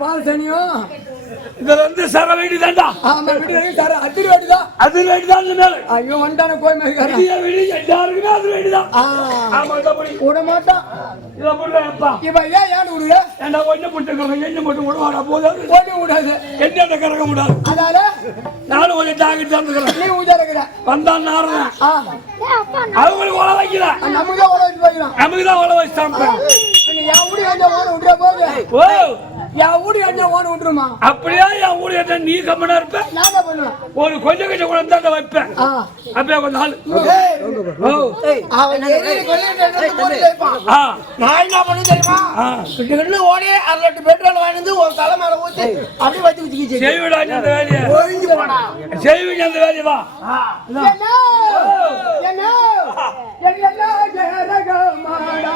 பால் சனியும் இதுல இருந்து சர வேண்டி தாண்டா. ஆமா வீடு சர அதிரி வேண்டிதான். அதிரி வேண்டிதான் சொன்னாரு. ஐயோ வந்தான கோய் மேய்க்காரன். வீடு எல்லாருக்குமே அதிரி வேண்டிதான். ஆமா தப்படி. விட மாட்டான். இத போடுறப்பா. இவன் ஏன் விடுற? ஏண்டா ஒண்ணு போட்டுக்கோங்க என்ன போட்டு விடுவாடா போதாது. போட்டு விடாது. என்ன கறக்க முடியாது. அதால நானும் கொஞ்சம் டாக்கிட்டு வந்துக்கிறேன். நீ ஊஜாரக்கிற. வந்தான் நாரன். அவங்களுக்கு ஓட வைக்கல. நமக்கு ஓட வச்சு வைக்கிறான். நமக்கு தான் ஓட வச்சுட்டாங்க. என் ஊடி அஞ்சா ஓட விட்டுற போது. ஓ என் ஊடி அஞ்சா ஓட விட்டுருமா? அப்படியே என் ஊடி அஞ்சா நீ கம்மனா இருப்ப. நான் என்ன பண்ணுவேன்? ஒரு கொஞ்சம் கொஞ்சம் கூட தான் வைப்பேன். அப்படியே கொஞ்ச நாள். நான் என்ன பண்ண தெரியுமா? கிட்ட ஓடியே 1 லிட்டர் பெட்ரோல் வாங்கிட்டு ஒரு தலை மேல ஊத்தி அப்படியே வச்சு வச்சுக்கிச்சு. செய்விடா அந்த வேலையை. ஒழிஞ்சு போடா. செய்விங்க அந்த வேலையை வா. என்ன என்ன ஜனகமாடா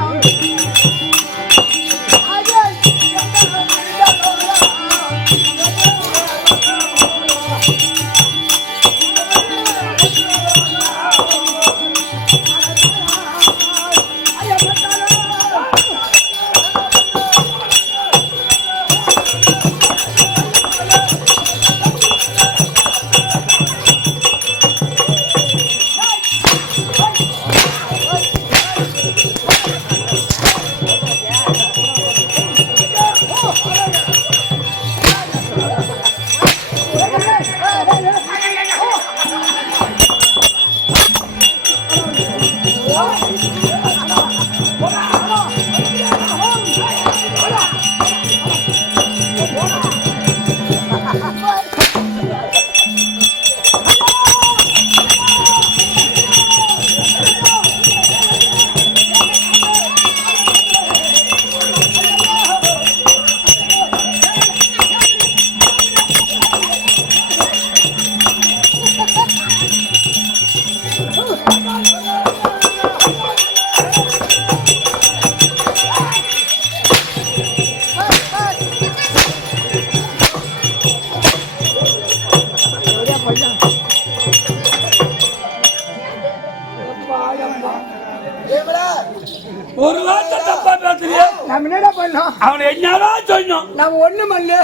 ஒரு வார்த்தை தப்பா பேசுறியே. நம்ம என்னடா பண்ணோம்? அவனை என்னடா சொன்னோம்? நம்ம ஒண்ணும் பண்ணல.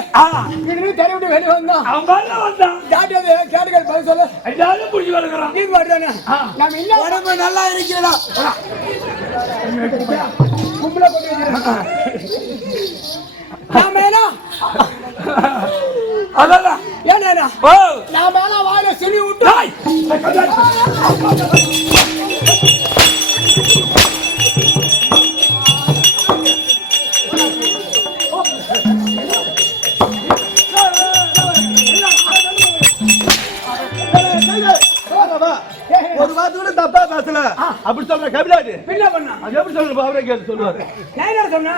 இங்கிருந்து தெரு விட்டு வெளியே வந்தோம். அவன் பாருங்க வந்தான். கேட்டது கேட்டுகள் பதில் சொல்லு. எல்லாரும் புடிச்சு வளர்க்குறான். நீ மாட்டானே. நம்ம என்ன உடம்பு நல்லா இருக்கிறா. கும்பல போட்டு வச்சிருக்கான். நாம என்ன? அதான் ஏன்னா ஓ நாம என்ன வாயில சினி விட்டு ஒரு வார்த்தை கூட தப்பா பேசல. அப்படி சொல்ற கபிலாடி என்ன பண்ணா? அது எப்படி சொல்ற அவரே கேட்டு சொல்லுவாரு. நான் என்ன சொன்னா?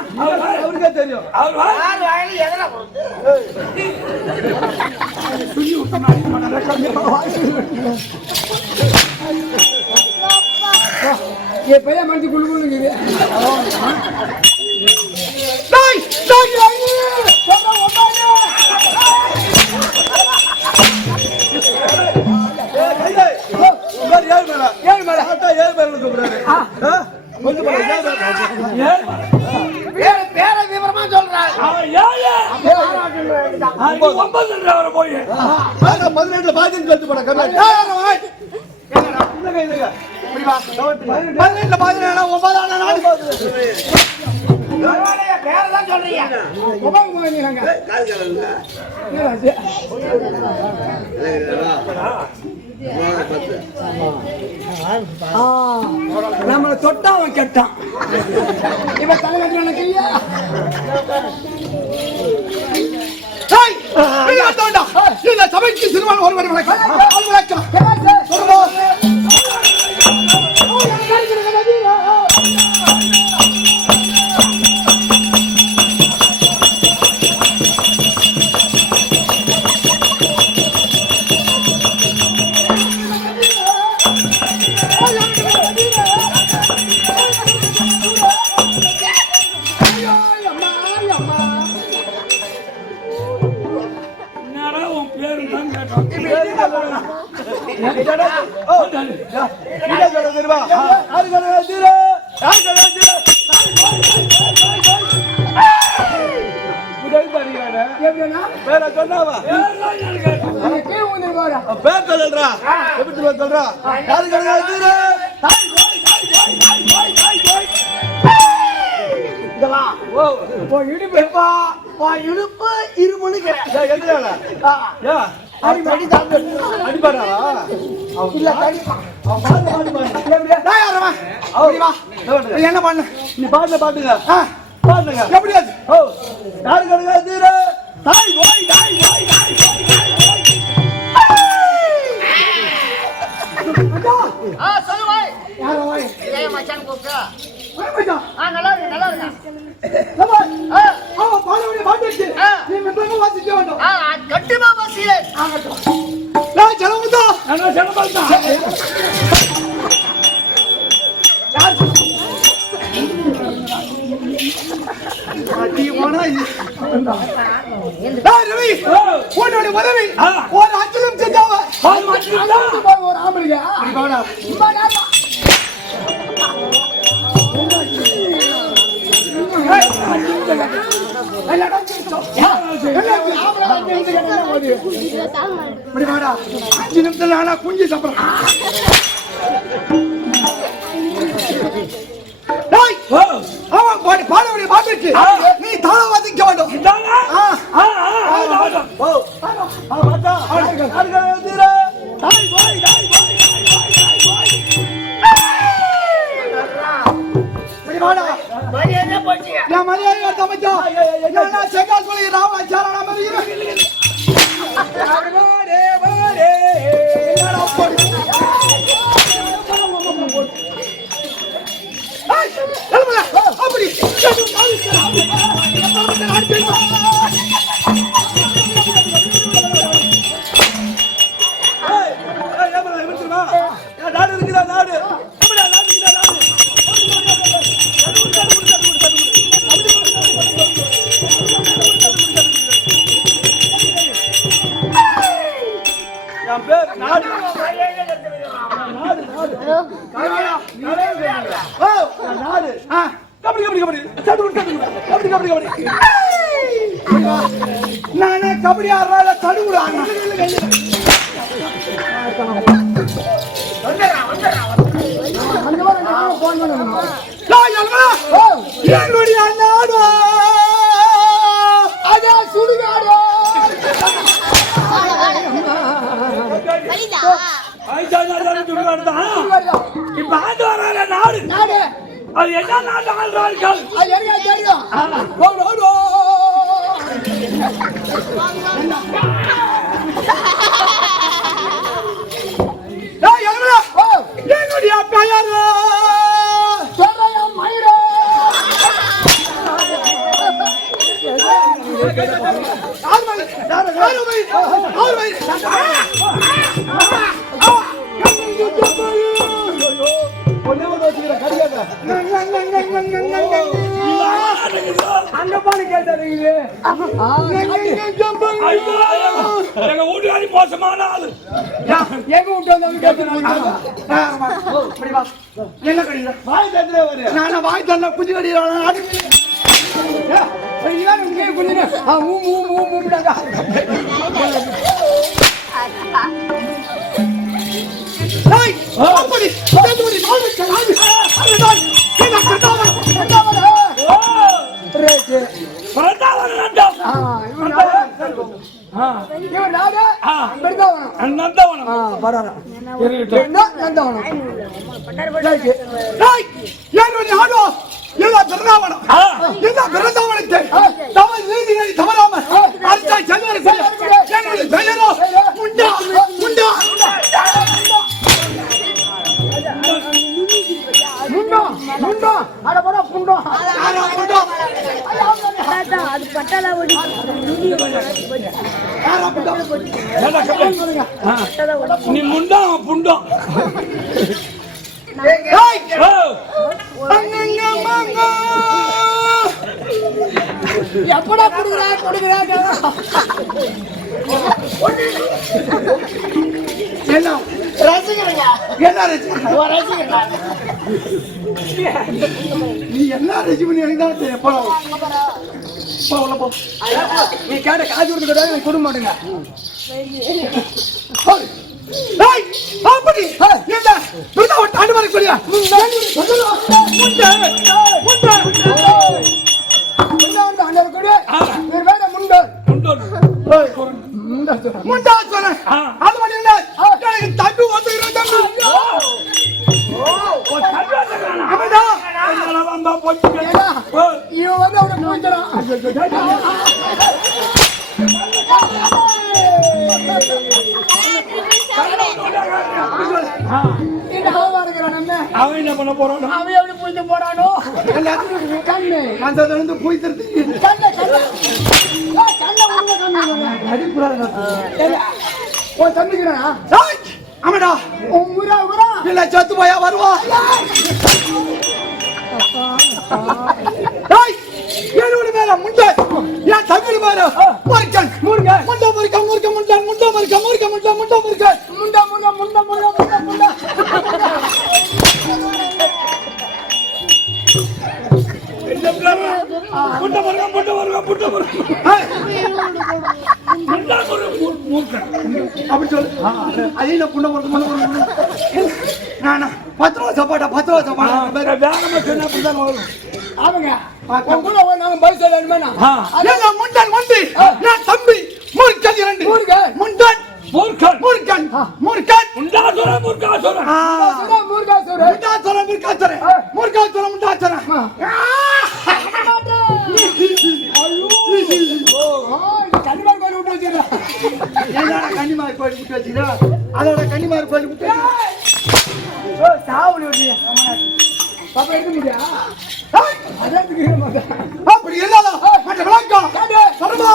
அவருக்கே தெரியும். அவர் வாயில எதனா சுஜி விட்டா என் பையன் மனசு குழு குழுங்குது. பேர விவரமா சொல்றாரு. போய் 18 பாதின்னு சொல்லிட்டு போன கபிலாடி. 18 பாதி 9 நாடு போகுது. பேரதான் சொல்றீங்க. நம்மளை தொட்டா அவன் கெட்டான். இவன் தலை கட்டின இல்லையா? இந்த சபைக்கு சிறுவன் ஒருவர் சொல்றா எப்படி சொல்றா யாரு கிடையாது இடுப்பு இருமுன்னு அடிப்படி அடிப்பாரா இல்ல என்ன பண்ண நீ பாட்டுல பாட்டுங்க பாட்டுங்க எப்படியாச்சு யாரு கிடையாது தாய் போய் தாய் போய் தாய் போய் சொல்லு பாய். யார போய் ஏய் மச்சான் கூப்பிட்டு. மச்சான் நல்லா இருக்கு நல்லா இருக்கு. பாடவடி பாட்டுச்சு நீ மெத்தங்க வாசிக்க வேண்டும் கட்டுமா பசியே. நான் செலவுதா நான் செலவுதா யார் அடி போனா ரவி உன்னோட உதவி ஒரு அஞ்சலும் செஞ்சாவ ஒரு ஆம்பளைங்க அஞ்சு நிமிஷம் ஆனா குஞ்சு சாப்பிடலாம் பாடவடைய பாட்டுக்கு நீ தாளம் வாசிக்க வேண்டும் அப்படி நாடு இருக்குதா நாடு என் பேர் நாடு நாடு கபடி கபடி கபடி கபடி கபடி கபடி நானே கபடி ஆடுறால தடுகுடு என்னுடைய நாடு அதான் சுடுகாடு இப்ப ஆண்டு வராங்க நாடு நாடு அது என்ன நாட்டு ஆள்றார்கள் அது எனக்கு தெரியும் என்னுடைய பெயர் மயிரோ அங்க பாரு கேட்டாரு எங்க வீட்டுக்காரி மோசமான ஆளு எங்க விட்டு என்ன கடிதா வாய் தந்துடே வரு நானா வாய் தந்த குஞ்சு கடிதா நீ முண்டம் புண்டம் எப்படா கொடுக்குறாங்க என்ன ரசிகருங்க என்ன ரசிகர் நீ என்ன ரசி பண்ணி எனக்கு தான் தெரியும் போ நீ கேட்ட காசு கொடுத்துக்கிட்டா எனக்கு கொடுக்க மாட்டேங்க டேய் அப்படி என்ன விட்டா ஒரு தாண்டி வர சொல்லியா முண்டை முண்டா சொன்னேன் அது மட்டும் இல்ல எனக்கு தட்டு ஓட்டுகிறேன் தம்பி இவன் வந்து அவனை போய்க்கிறான் அவன் என்ன பண்ண போறான்? அவன் எப்படி பூஜை போறானோ கண்ணு அந்த வந்து போய் தருது கண்ணு கண்ணு ஓ தம்பிக்கிறானா ஆமாடா உரா உரா இல்ல சத்து போயா வருவா என்னோட மேல முண்டை என் தமிழ் மேல முருகன் முருகன் முண்டை முருகன் முருகன் முண்டை முண்டை முருகன் முருகன் முண்டை முண்டை முருகன் முண்டா முண்டா முண்டா முண்டா முண்டா முண்டா அப்படி சொல்லு அதையில புண்ண போறது நானா 10 ரூபா சாப்பாடா 10 ரூபா சாப்பாடா வேகமா சொன்னா அப்படிதான் வரும். அவங்க நாங்க பைக் சொல்லணுமா முண்டன் முண்டி நான் தம்பி முருகன் இரண்டு முருகன் முண்டன் மூர்க்கன் முருகன் முருகன் முண்டாசுர மூர்க்காசுர முருகாசுர முண்டாசுர முருகாசுர முருகாசுர முண்டாசுர கன்னிமார் கோயில் விட்டு வச்சிருக்கா என்னடா கன்னிமார் கோயில் விட்டு வச்சிரா அதோட கன்னிமார் கோயில் விட்டு சாவுல விட்டியா பாப்பா எடுக்க முடியா அப்படி இல்லாத மற்ற விளக்கம் சொல்லுமா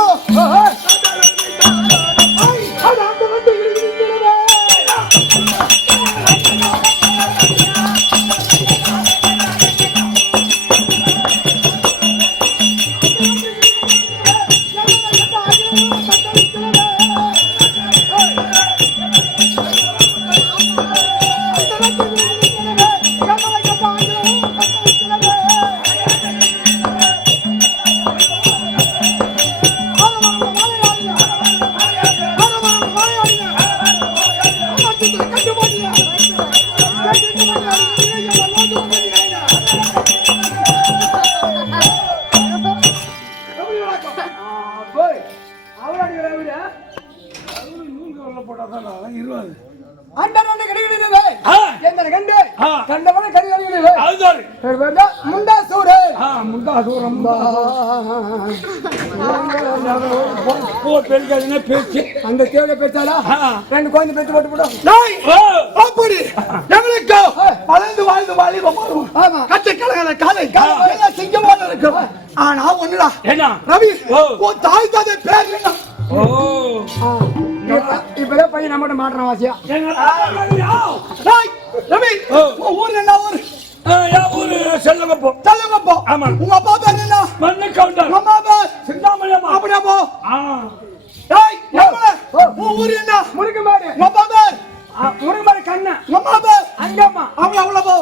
அந்த தேவையை பேச்சாலா 2 குழந்தை பேச்சு போட்டு போடும் அப்படி எங்களுக்கு வளர்ந்து வாழ்ந்து வாழி கச்சை கலகல காலை சிங்கமான இருக்கும் ஆனா ஒண்ணுடா என்ன ரவி உன் தாய் தாதை பேர் என்ன இப்பதான் பையன் நம்மகிட்ட மாட்டுறான் வாசியா ரவி உன் ஊர் என்ன ஊர் ஊரு செல்லங்கப்போ செல்லங்கப்போ ஆமா உங்க அப்பா பேர் என்ன மண்ணு கவுண்டர் அம்மா பேர் சிந்தாமணியம்மா அப்படியா போ உன் ஊர் என்ன முருகமாடு உங்க அப்பா பேர் முருகமாடு கண்ணா அம்மா பேர் அங்கம்மா அவங்க அவ்வளவு போ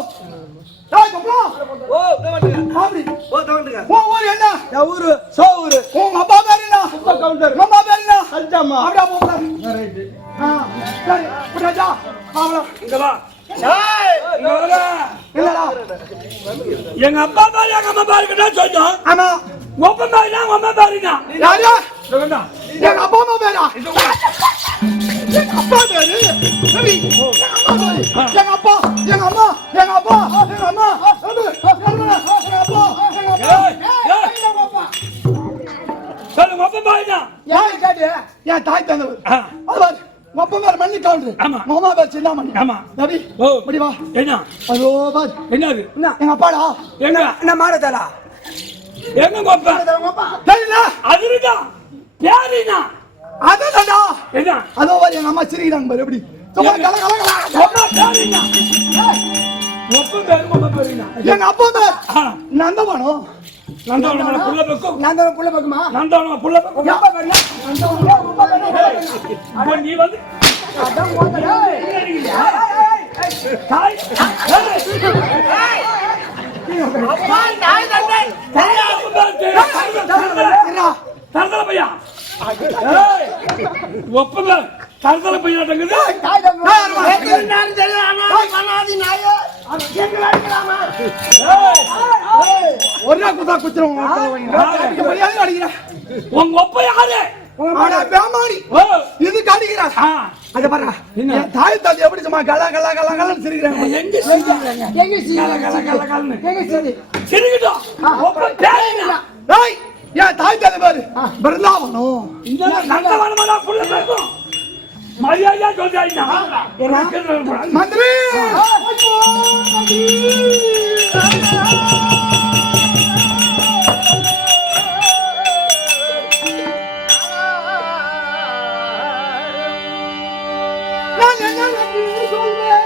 அப்படி உன் ஊர் என்ன ஊரு சோஊரு உங்க அப்பா பேர் என்ன கவுண்டர் அம்மா பேர் என்ன அஞ்சம்மா அப்படியா போ சரி புரியாதா அவ்வளோ இங்க வா எங்க அப்பா பாரு எங்க அம்மா பாருக்கிட்ட சொன்னோம் ஆமா ஒப்ப பாருனா அம்மா பாருனா யாரு எங்க அப்பா அம்மா பேரா எங்க அப்பா பேரு ரவி எங்க அப்பா எங்க அம்மா எங்க அப்பா எங்க அம்மா எங்க அப்பா சொல்லு ஒப்ப பாருனா யாரு கேட்டு என் தாய் தந்தவர் அது மொப்பம் பேர் மண்ணி கவுண்டரு மாமா பேர் சின்னாமணி ரவி இப்படி வா என்ன அதோ பாரு என்னது எங்க அப்பாடா என்ன மாறதலா எங்க கோப்பா தெரியல அதுடா யாரினா அதடா என்ன அதோ பாரு எங்க அம்மா சிரிக்கிறாங்க பாரு எப்படி சும்மா கல கல கல ஒப்பா யாரினா ஒப்ப பேருனா எங்க அப்பா பேர் நந்தவனம் நந்தவனம் புள்ள பக்கம் நந்தவனம் புள்ள பக்கமா நந்தவனம் புள்ள பக்கம் அப்பா பேர் அப்ப நீ வந்து அதான் போதடா தாய் தரதல பையா ஒப்ப தரத்தல பையனாட்டங்குது. தாய் தந்தை யாருமா? நேரம் தெரியல ஆனா பண்ணாதி நாயே எங்க அடிக்கலாமா ஒரே குதா குத்துறோம் மரியாதை அடிக்கிறா. உங்க ஒப்ப யாரு? ஆனா பேமாடி ஓ இதுக்கு அடிக்கிறா. அத பாரு என் தாய் தந்தை எப்படி சும்மா கலா கலா கலா கலன்னு சிரிக்கிறாங்க. எங்க சிரிக்கிறாங்க? எங்க கலன்னு எங்க சரி சிரிக்கட்டும். ஒப்ப பேரா. டேய் என் தாய் தந்தை பாரு பிருந்தாவனம். இந்த நந்தவனமா புள்ள பேசும். மரியாதையா சொல்றாய்னா. மந்திரி நான் என்ன சொல்வேன்?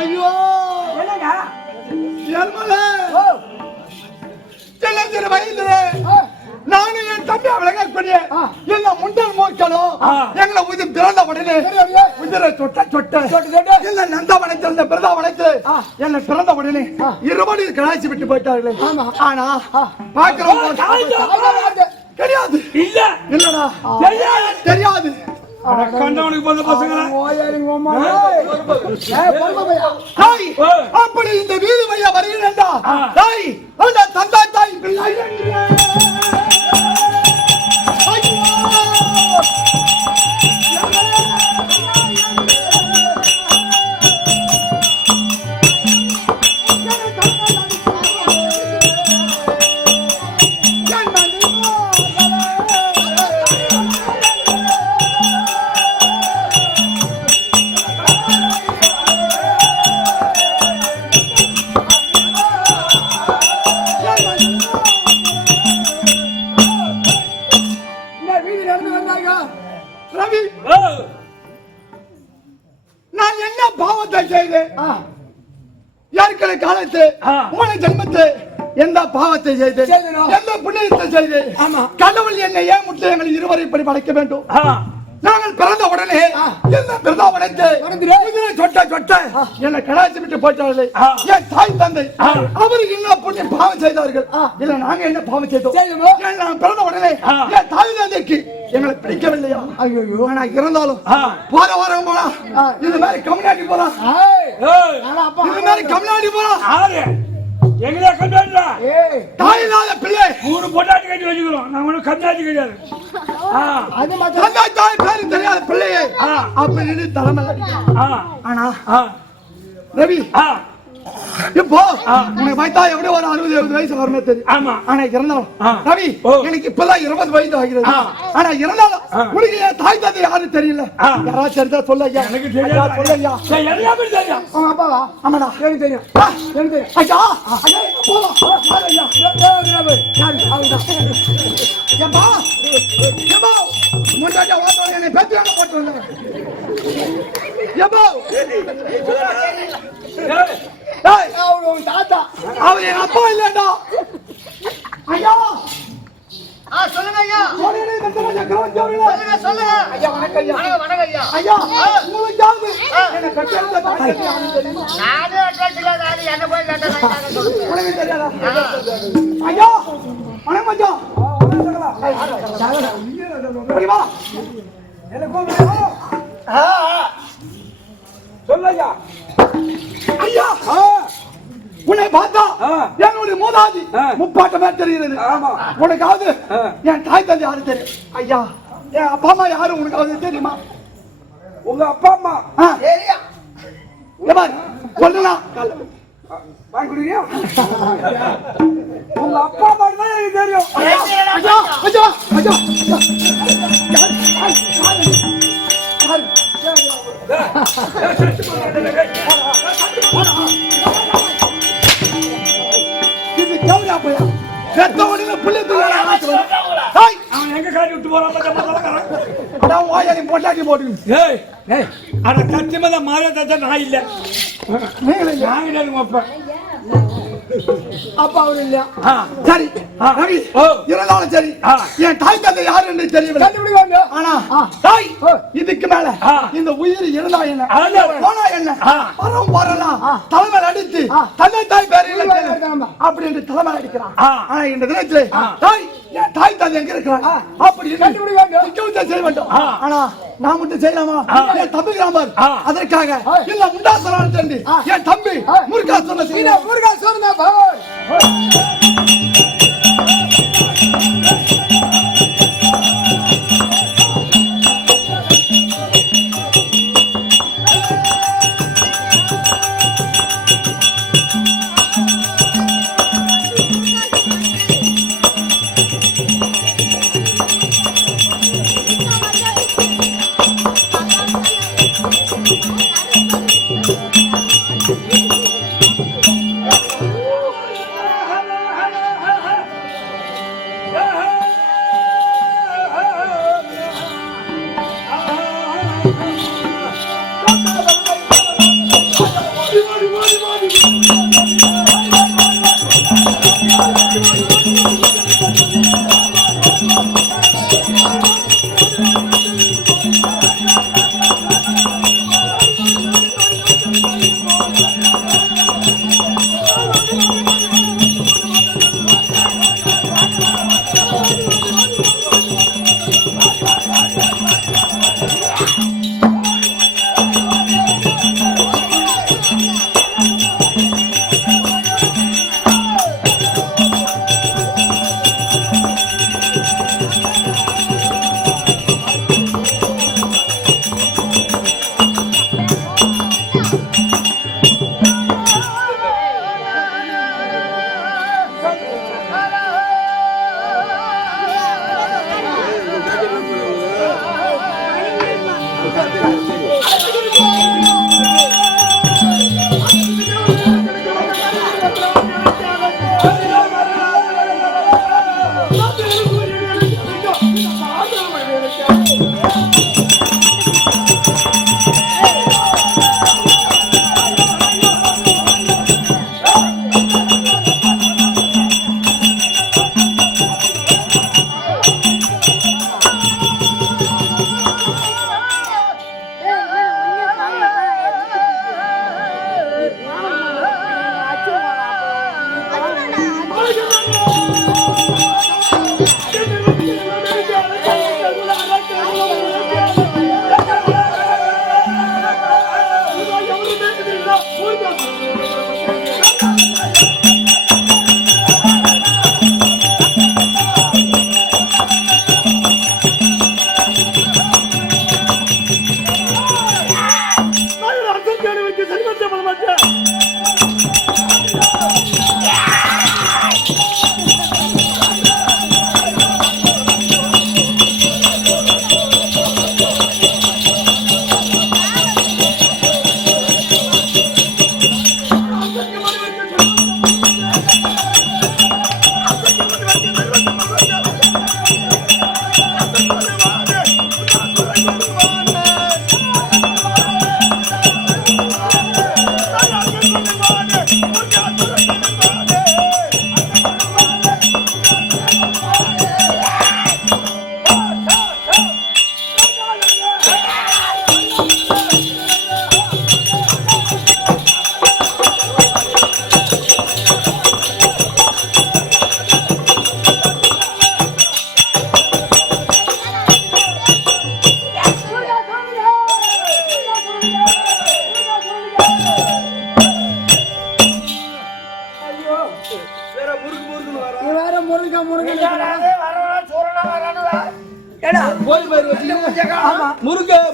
ஐயோ என்னங்க ஏழ்மலை சின்னஞ்சிறு வயதிலே நானும் என் தம்பி அவளக்கூடிய என்ன முண்டல் மோக்கணும் எங்களை உயிர் பிறந்த உடனே உயிரை சொட்ட என்ன நந்தவனத்தில் இருந்த பிறந்தவனத்தில் என்ன பிறந்த உடனே இருபடி கலாய்ச்சி விட்டு போயிட்டார்களே. ஆனா பாக்கிறோம் தெரியாது இல்ல இல்லடா தெரியாது. கண்டவனுக்கு பிறந்த பசங்க தாய் அப்படி இந்த வீடு வையா வருகிறேன்டா. தாய் அந்த தந்தா தாய் பிள்ளை ரவி நான் என்ன பாவத்தை செய்தேன்? ஏற்கனவே காலத்து போன ஜென்மத்து எந்த பாவத்தை செய்தேன்? எந்த புண்ணியத்தை செய்தேன்? கடவுள் என்னை ஏன் முட்டை எங்களை இருவரை இப்படி படைக்க வேண்டும்? நாங்கள் பிறந்த உடனே என்ன பிறந்தவனைத்து சொட்ட என்னை கடாச்சி விட்டு போயிட்டார்கள். என் தாய் தந்தை அவருக்கு என்ன புண்ணியம் பாவம் செய்தார்கள்? இல்ல நாங்க என்ன பாவம் செய்தோம்? நான் பிறந்த உடனே என் தாய் தந்தைக்கு எங்களை பிடிக்கவில்லையா? ஐயோ ஆனா இருந்தாலும் போற வாரம் போலாம் இது மாதிரி கம்நாட்டி போலாம் இது மாதிரி கம்நாட்டி போலாம். எங்களே கண்டாடுறா தாய் இல்லாத பிள்ளை 3 பொட்டாட்டி கட்டி வச்சுக்கிறோம். நாங்க ஒன்றும் கண்டாட்டி கிடையாது. தாய் பேரு தெரியாத பிள்ளையை அப்படின்னு தலைமை ஆனா ரவி இப்போ உனக்கு வயசா எப்படி ஒரு 60-70 வயசு வரணும் தெரியும். ஆமா ஆனா இருந்தாலும் ரவி எனக்கு இப்பதான் 20 வயசு ஆகிறது. ஆனா இருந்தாலும் உனக்கு என் தாய் தந்தை யாரும் தெரியல. யாராவது தெரிஞ்சா சொல்ல ஐயா. எனக்கு தெரியாது. சொல்ல ஐயா. எல்லாமே தெரியும். அவங்க அப்பாவா? ஆமாடா எனக்கு தெரியும். எனக்கு தெரியும். ஐயா ஐயா போலாம் ஐயா. ஏப்பா ஏப்பா முன்னாடி வாங்க என்னை பேத்தியாங்க போட்டு வந்தாங்க. ஏப்பா தாத்தா அவர் என் அப்பா இல்லடா. ஐயா சொல்லுங்க ஐயா சொல்லுங்க ஐயா. வணக்கம் ஐயா. வணக்கம் ஐயா. ஐயா உங்களுக்கு யாரு என்ன கட்டறத பாருங்க. நானே அட்ரஸ்ல நானே என்ன போய் கேட்டேன் சொல்லுங்க. உனக்கு தெரியாதா? ஐயா வணக்கம் ஐயா. சரி வா சொல்லையா ஐயா. உன்னை பார்த்தா என்னுடைய மூதாதி முப்பாட்டமே தெரிகிறது. உனக்காவது என் தாய் தந்தை யாரு தெரியும்? ஐயா என் அப்பா அம்மா யாரு உனக்காவது தெரியுமா? உங்க அப்பா அம்மா சொல்லலாம் வாங்கிடுறியா? உங்க அப்பா அம்மா தான் எனக்கு தெரியும். ஐயா ஐயா ஐயா ஐயா இது கவுரியா போயா பெத்த உடனே புள்ளி தூக்கி அவன் எங்க பொண்டாட்டி விட்டு போறாங்க. அதான் ஓயாளி பொண்டாட்டி போட்டு ஏய் ஏய் அட கத்திமத மாலை தச்சா நான் இல்ல. நீங்களே நாங்க இல்ல அப்பா அவரு இல்லையா? சரி ரவி இருந்தாலும் சரி என் தாய் தந்தை யாரு என்று தெரியவில்லை. கண்டுபிடிவாங்க. ஆனா தாய் இதுக்கு மேல இந்த உயிர் இருந்தா என்ன போனா என்ன வரம் வரலாம் தலைமையில் அடித்து தந்தை தாய் பேரில் அப்படி என்று தலைமையில் அடிக்கிறான். ஆனா இந்த தினத்திலே தாய் என் தாய் தந்தை எங்க இருக்கிறாங்க அப்படி கண்டுபிடிவாங்க செய்ய வேண்டும். ஆனா நான் மட்டும் செய்யலாமா? என் தம்பி ராமர் அதற்காக இல்ல முண்டாசனான தம்பி என் தம்பி முருகா சொன்ன முருகா சொன்ன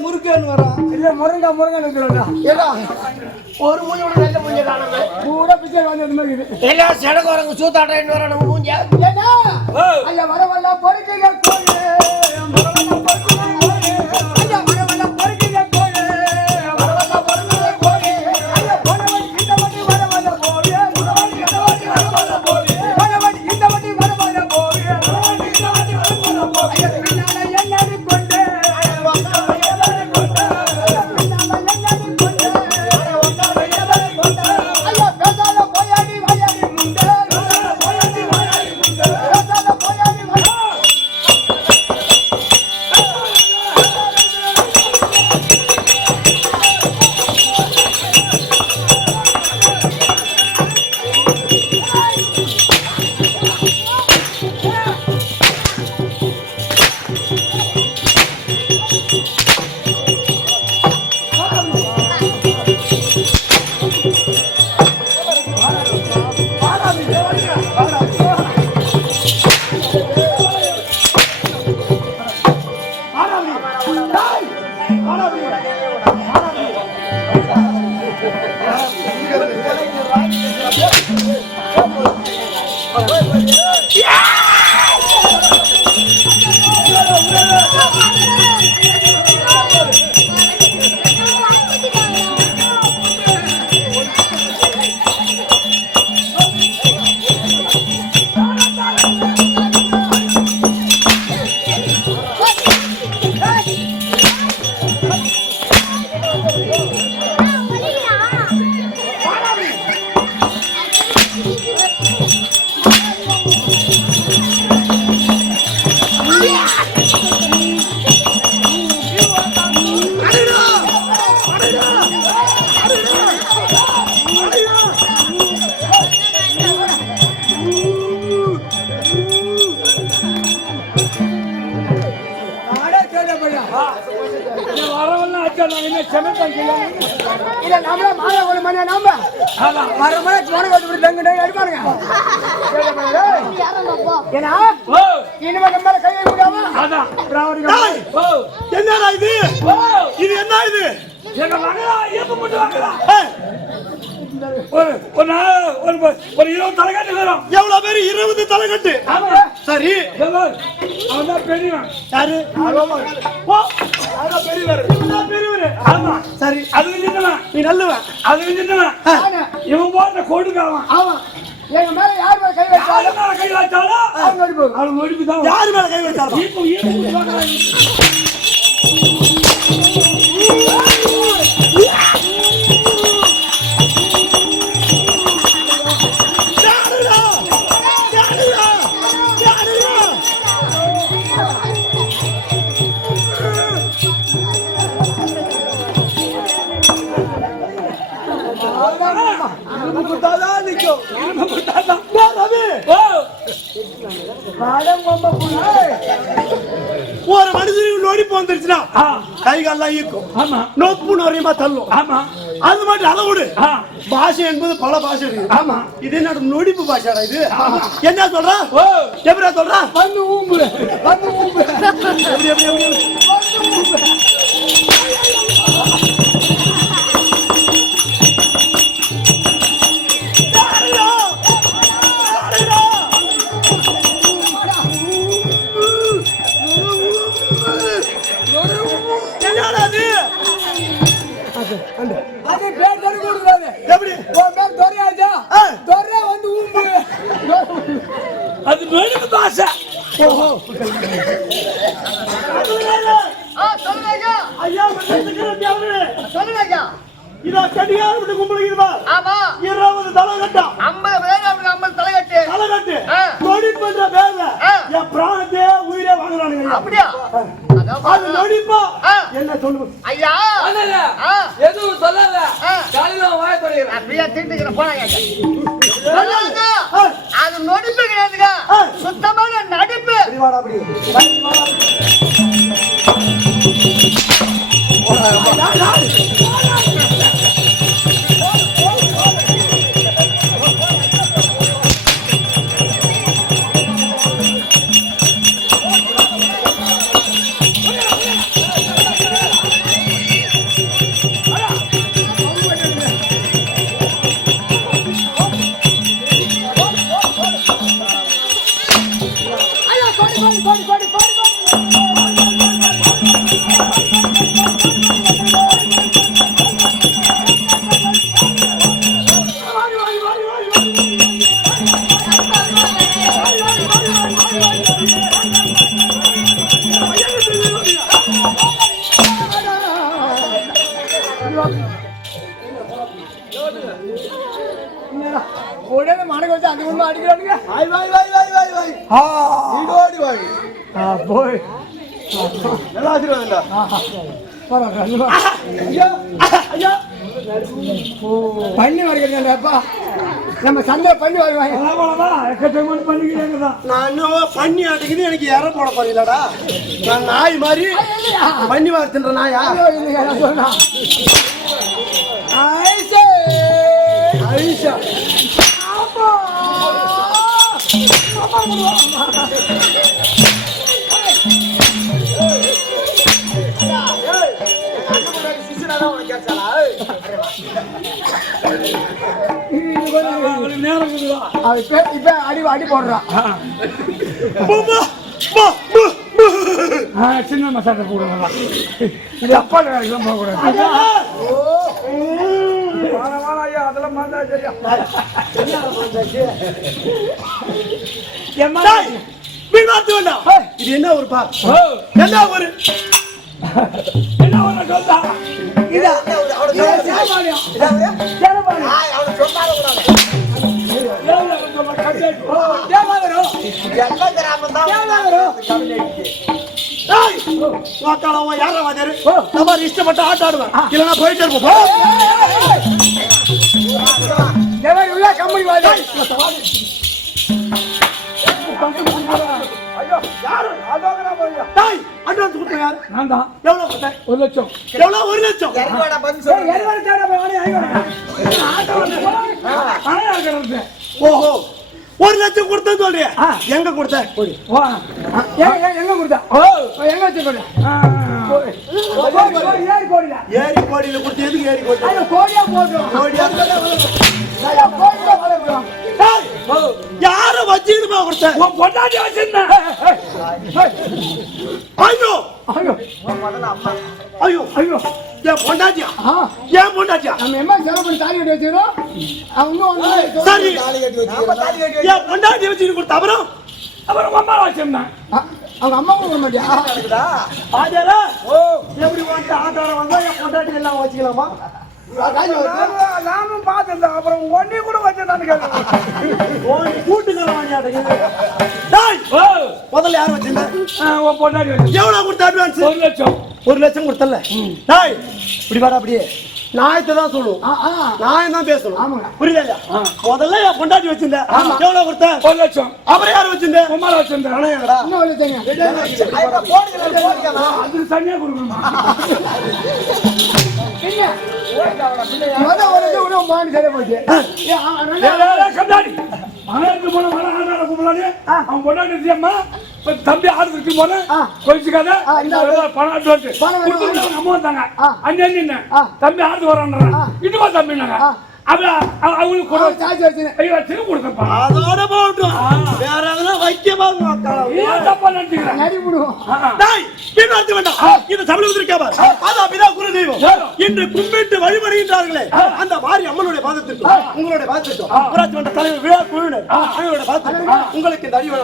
முருகன் வரான் இல்ல முருங்கா ஒரு மூஞ்சி விட நல்ல மூஞ்சி காணுங்க பூரா பிச்சை வாங்கி மாதிரி எல்லாம் செடகோரங்க சூத்தாட்டம் வர நம்ம மூஞ்சி ஐயா வரவல்ல பொறுக்கைங்க கோழி ஐயா வரவெல்லாம் ஆச்சா நான் என்ன செமட்டாங்க இல்ல நம்மள மாலை ஒரு மணியா நாம வர மணி உனக்கு வந்து டங்கு டங்கு அடிப்பானுங்க. ஏன்னா இனிமே நம்ம மேல கை வைக்க முடியாம அதான் என்னடா இது? இது என்ன இது? எங்க வாங்கடா ஏப்ப போட்டு வாங்கடா ஒரு 20 தலைகட்டு வரும். எவ்வளவு பேரு? 20 தலைகட்டு. சரி அவன் தான் பெரியவன். யாரு? பெரியவர். ஆமா சரி, அது சின்னவன், நீ நல்லவன். அது சின்னவன். இவன் போட்ட கொடுக்காவன். ஆமா எங்க மேல யார் மேல கை வச்சாலும் கை வச்சாலும் அவன் நொடிப்பு தான். யாரு மேல கை வச்சாலும் ஒரு மனுஷனுக்கு நொடிப்பு வந்துருச்சுன்னா கை கால்லாம் ஈக்கும். ஆமா நொப்பு நொறியமா தள்ளும். ஆமா அது மட்டும் அதை விடு. பாஷை என்பது பல பாஷை இருக்கு. ஆமா இது என்ன நொடிப்பு பாஷாடா இது? என்ன சொல்றா? ஓ எப்படியா சொல்றா? வந்து ஊம்பு வந்து ஊம்பு எப்படி எப்படி எப்படி அது பேர் தர கூடாது. எப்படி? உன் பேர் தொரையாச்சா? தொரை வந்து ஊம்பு. அது நொடிப்பு பாஷை. சொல்லுங்க ஐயா. ஐயா மன்னிச்சுக்கிறேன் அவர்களே. சொல்லுங்க ஐயா. இதோ செடியார் விட்டு கும்பலுகிறதா? ஆமா 20 தலைகட்டா. 50 பேர் அப்படி 50 தலைகட்டு. தலைகட்டு நொடிப்பு என்ற பேர்ல என் பிராணத்தையே உயிரே வாங்குறானுங்க ஐயா. அப்படியா? அது நொடிப்பா என்ன சொல்லுங்க ஐயா. எதுவும் சொல்லாத. காலையில வாய தொடங்கிறேன். அப்படியே திட்டுக்கிற போனாங்க. அது நொடிப்பு கிடையாதுங்க. சுத்தமான நடிப்பு. அப்படி உடனே மனக்கு வச்சு அந்த உண்மை அடிக்கிறானுங்க. போய் நல்லா ஆசீர்வாதம். பண்ணி வருகிறேன்ப்பா. நம்ம சந்தை பண்ணி வருவாங்க. நான் இன்னும் பண்ணி ஆட்டுக்குது எனக்கு இற போட போறீங்களாடா? நான் நாய் மாதிரி பண்ணி வார்த்துன்ற நாயா? ஐசா ஐஷா அவளை இப்ப அடி போடுறான். சின்ன மசாலா போடுறதா இது அப்பா வேலைக்கெல்லாம் போகக்கூடாது. ஐயா அதெல்லாம் மாந்தா சரியா இது என்ன ஒரு பா என்ன ஒரு என்ன ஒண்ணு சொல்றா இஷ்டப்பட்ட ஆட்ட ஆடுவேன் இல்லைன்னா போயிட்டு இருப்போம். கம்பெனி வாங்க அட்வான்ஸ் கொடுத்தேன் யாரு? நான் தான். எவ்வளவு கொடுத்தேன்? 1 லட்சம். எவ்வளவு? 1 லட்சம். ஓஹோ 1 லட்சம் கொடுத்தேன்னு சொல்றியா? எங்க கொடுத்த? எங்க கொடுத்தா? எங்க வச்சு ஏரி கோடியில கொடுத்து எதுக்கு ஏரி கோடி? கோடியா போடுறோம். யாரும் வச்சுக்கிட்டுமா கொடுத்த? பொண்டாட்டி வச்சிருந்தேன். ஐயோ ஐயோ ஐயோ ஐயோ என் பொண்டாட்டியா? ஏன் பொண்டாட்டியா? நம்ம என்ன செலவு பண்ணி தாலி கட்டி வச்சிருக்கோம். அவங்க சரி என் பொண்டாட்டி வச்சுட்டு கொடுத்த அப்புறம் அம்மா வச்சிருந்தேன். அவங்க அம்மாவும் வர மாட்டியா? ஆஜாரா எப்படி வந்து ஆட்டோட வந்தா என் பொண்டாட்டி எல்லாம் வச்சுக்கலாமா? நானும் பார்த்திருந்தேன். அப்புறம் ஒன்னே கூட வச்சிருந்தான்னு கூட்டுக்கலாம் முதல்ல யாரும் வச்சிருந்தேன்? பொண்டாட்டி எவ்வளவு கொடுத்த அட்வான்ஸ்? 1 லட்சம். 1 லட்சம் கொடுத்தல. டேய் இப்படி வர அப்படியே நாயத்தை தான் சொல்லுவோம். நாயம் தான் பேசணும். புரியல? முதல்ல என் பொண்டாட்டி வச்சிருந்தேன். எவ்வளவு கொடுத்த? 1 லட்சம். அப்புறம் யாரும் வச்சிருந்தேன்? உமால வச்சிருந்தேன். அது தனியா கொடுக்கணுமா? தம்பி ஆடுறதுக்கு போன கொஞ்சிக்காத பணம் அட்வான்ஸ் அம்மா வந்தாங்க. அண்ணன் தம்பி ஆடு வரான் இதுவா தம்பி அவங்களுக்கு கொடுத்தப்பா. அதோட போகட்டும். வேற எதனா வைக்கமா தப்பா நினைச்சுக்கிறேன். இந்த தமிழகத்திற்காக குரு தெய்வம் இன்று கும்பிட்டு வழிபடுகின்றார்களே அந்த மாரி அம்மனுடைய பாதத்திற்கும் உங்களுடைய பாதத்திற்கும் ஊராட்சி மன்ற தலைவர் விழா குழுவினர் அவங்களுடைய பாதத்திற்கும் உங்களுக்கு இந்த அறிவுரை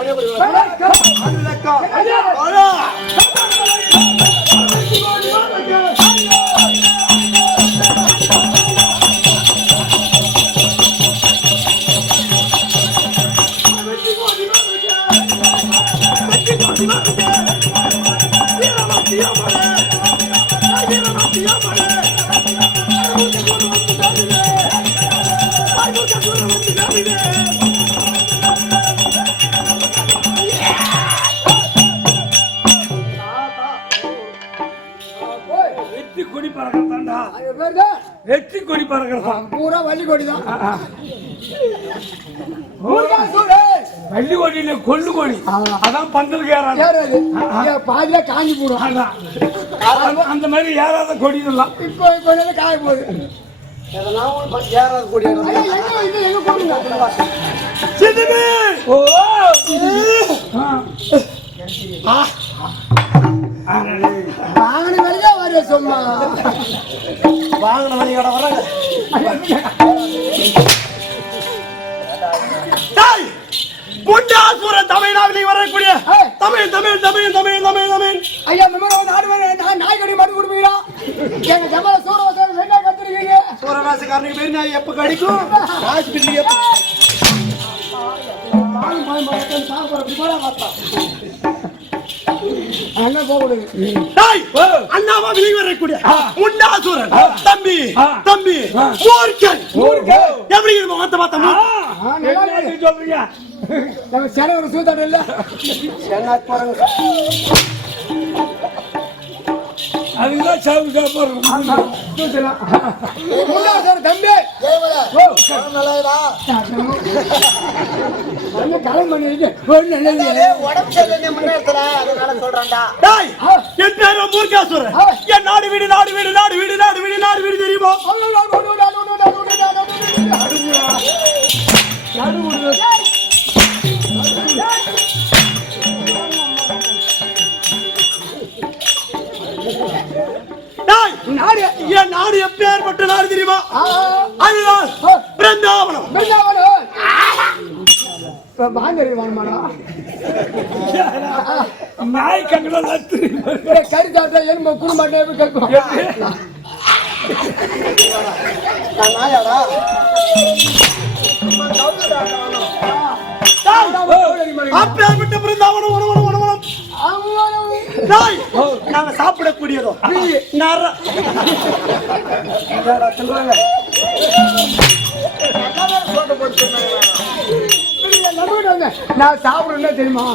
வெற்றி கொடி பறக்கிறதா? பூரா வள்ளி கொடிதான். வள்ளி கொடியில கொள்ளு கொடி. அதான் பந்தலுக்கு ஏறாது. பாதியில காஞ்சி போடும். அந்த மாதிரி ஏறாத கொடி எல்லாம் இப்போ கொஞ்சம் காய போகுது. ஏறாத கொடி எங்க போடுங்க? வாங்கின வரையா வர சொன்னா வாங்கின வழியோட வர்றாங்க. தமிழ்நாட்டில் வரக்கூடிய தமிழ் தமிழ் தமிழ் தமிழ் தமிழ் தமிழ் ஐயா நாய்கடி மருந்து கொடுப்பீங்களா? எங்க ஜமால சூரவாசம் என்ன கத்துறீங்க? சூரவாசக்காரனுக்கு பேர் நான் எப்ப கடிக்கும்? அண்ணாவா விலகி வரக்கூடிய முண்டாசூரன் தம்பி தம்பி மூர்க்கன் எப்படி மாத்த சொல்றீங்க? நம்ம சேன ஒரு சூதாட்டம் இல்ல அதுதான் சாவு சாப்பிடுறோம். தம்பி கடன் பண்ணி என் பேர் மூர்க்காசுரன். என் நாடு வீடு நாடு வீடு நாடு வீடு நாடு வீடு நாடு வீடு தெரியுமா? நாடு எப்பேற்பட்ட நாடு தெரியுமா? அதுதான் பிருந்தாவனம். நாய் கண்ணுல கறி சாப்பிட்டா எலும்பு குடும்பம் கேட்கும். நாயாடா அப்பேற்பட்ட பிருந்தாவனம் உணவனம் உணவனம் நாங்க சாப்பிடக்கூடியதோ நான் சாப்பிடுறேன் தெரியுமா?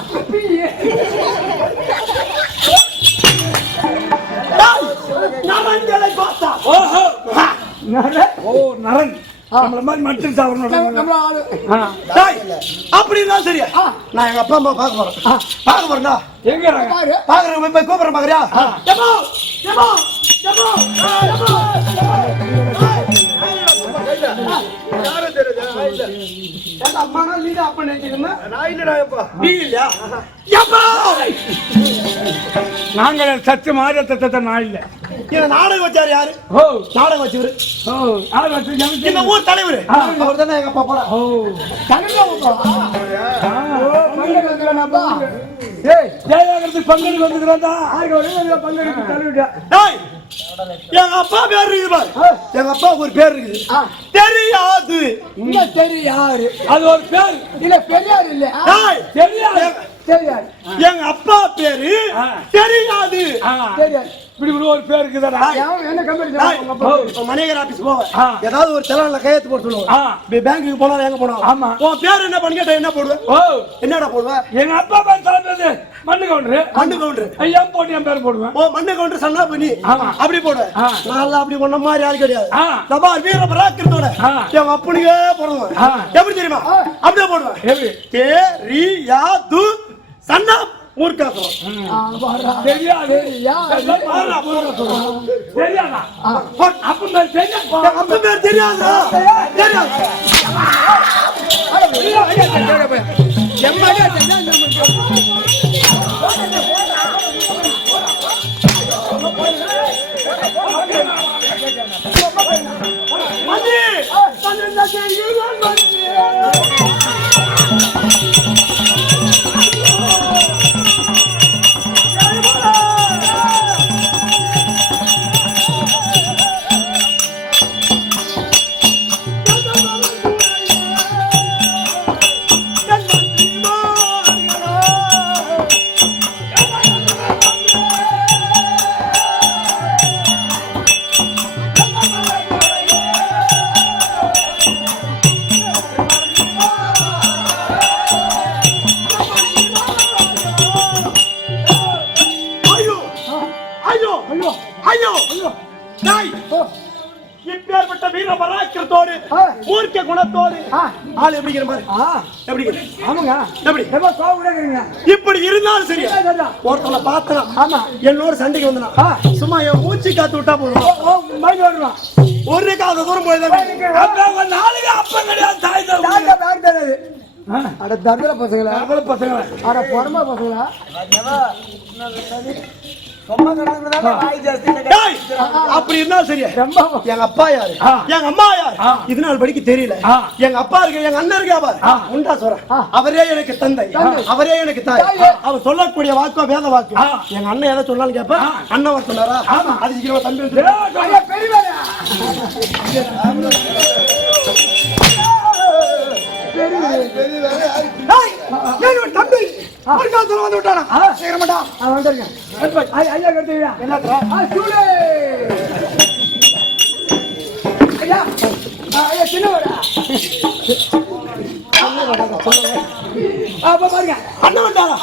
நரன் நம்மள மாதிரி மட்டும் சாப்பிடணும். அப்படின்னா சரியா? நான் எங்க அப்பா அம்மா பார்க்க போறேன்டா. எங்க பாக்குறேன் போய் கூப்பிடுறேன் பாக்குறியா? அம்மானா நீ தான் அப்ப நினைக்கிறேன். நான் இல்லடா அப்பா. நீ இல்லையா? நாங்கள் சத்து மாறியத்தை நான் இல்ல. நாடகம் வச்சாரு யாரு? நாடகம் வச்சவரு இந்த ஊர் தலைவர். அவர் தானே எங்க அப்பா போல. பங்கெடுக்க வந்துக்கிறதா எங்க அப்பா பேர் இருக்குது. எங்க அப்பா ஒரு பேர் இருக்குது. தெரியாது. தெரியாது. அது ஒரு பேர் இல்ல பெரியார் இல்ல. தெரியாது. தெரியாது. எங்க அப்பா பேரு தெரியாது. தெரியாது. இப்படி ஒரு பேர் இருக்குதாடா? என்ன கம்பெனி? மணிகர் ஆபீஸ் போவேன். ஏதாவது ஒரு செலவுல கையெழுத்து போட்டு சொல்லுவோம். பேங்க்குக்கு போனா எங்க போனோம்? ஆமா. உன் பேர் என்ன பண்ணி கேட்டா என்ன போடுவேன்? என்னடா போடுவேன்? எங்க அப்பா பேர் தலைப்பது மண்ணு கவுண்டரு. மண்ணு கவுண்டரு. ஐயா போட்டு என் பேர் போடுவேன். ஓ மண்ணு கவுண்டர் சன்னா பண்ணி அப்படி போடுவேன். நான் அப்படி பண்ண மாதிரி ஆள் கிடையாது. சபால் வீர பராக்கிரத்தோட எங்க அப்பனுக்கே போடுவேன். எப்படி தெரியுமா? அப்படியே போடுவேன். தெரியாது சன்னா மூர்க்காசம். தெரியாது. தெரியாதா? அப்ப பேர் தெரியாதா? தெரியாது. இப்பேற்பட்ட வீர பராக்கிரத்தோடு மூர்க்க குணத்தோடு ஆள் எப்படி எப்படி இப்படி இருந்தாலும் சரி ஒருத்தனை பார்த்தா என்னோட சண்டைக்கு வந்தா சும்மா என் மூச்சு காத்து விட்டா போதும். ஒரு காத தூரம் போய் அப்ப கிடையாது. அட தர்மல பசங்களா? அட பொறமா பசங்களா? அப்படி இருந்தா சரியா? எங்க அப்பா யாரு எங்க அம்மா யாரு இது நாள் படிக்க தெரியல. எங்க அப்பா இருக்கு எங்க அண்ணன் இருக்கா உண்டா சொல்றேன். அவரே எனக்கு தந்தை அவரே எனக்கு தாய். அவர் சொல்லக்கூடிய வாக்கு வேத வாக்கு. எங்க அண்ணன் எதை சொன்னாலும் கேப்ப அண்ணன் வர சொன்னாரா அது சீக்கிரமா தம்பி தம்பி வந்து விட்டானா சீக்கிரமாட்டா ஐயா கட்டுவீடா என்ன ஐயா ஐயா சின்னவடா அப்ப பாருங்க அண்ணன் வந்தாரா?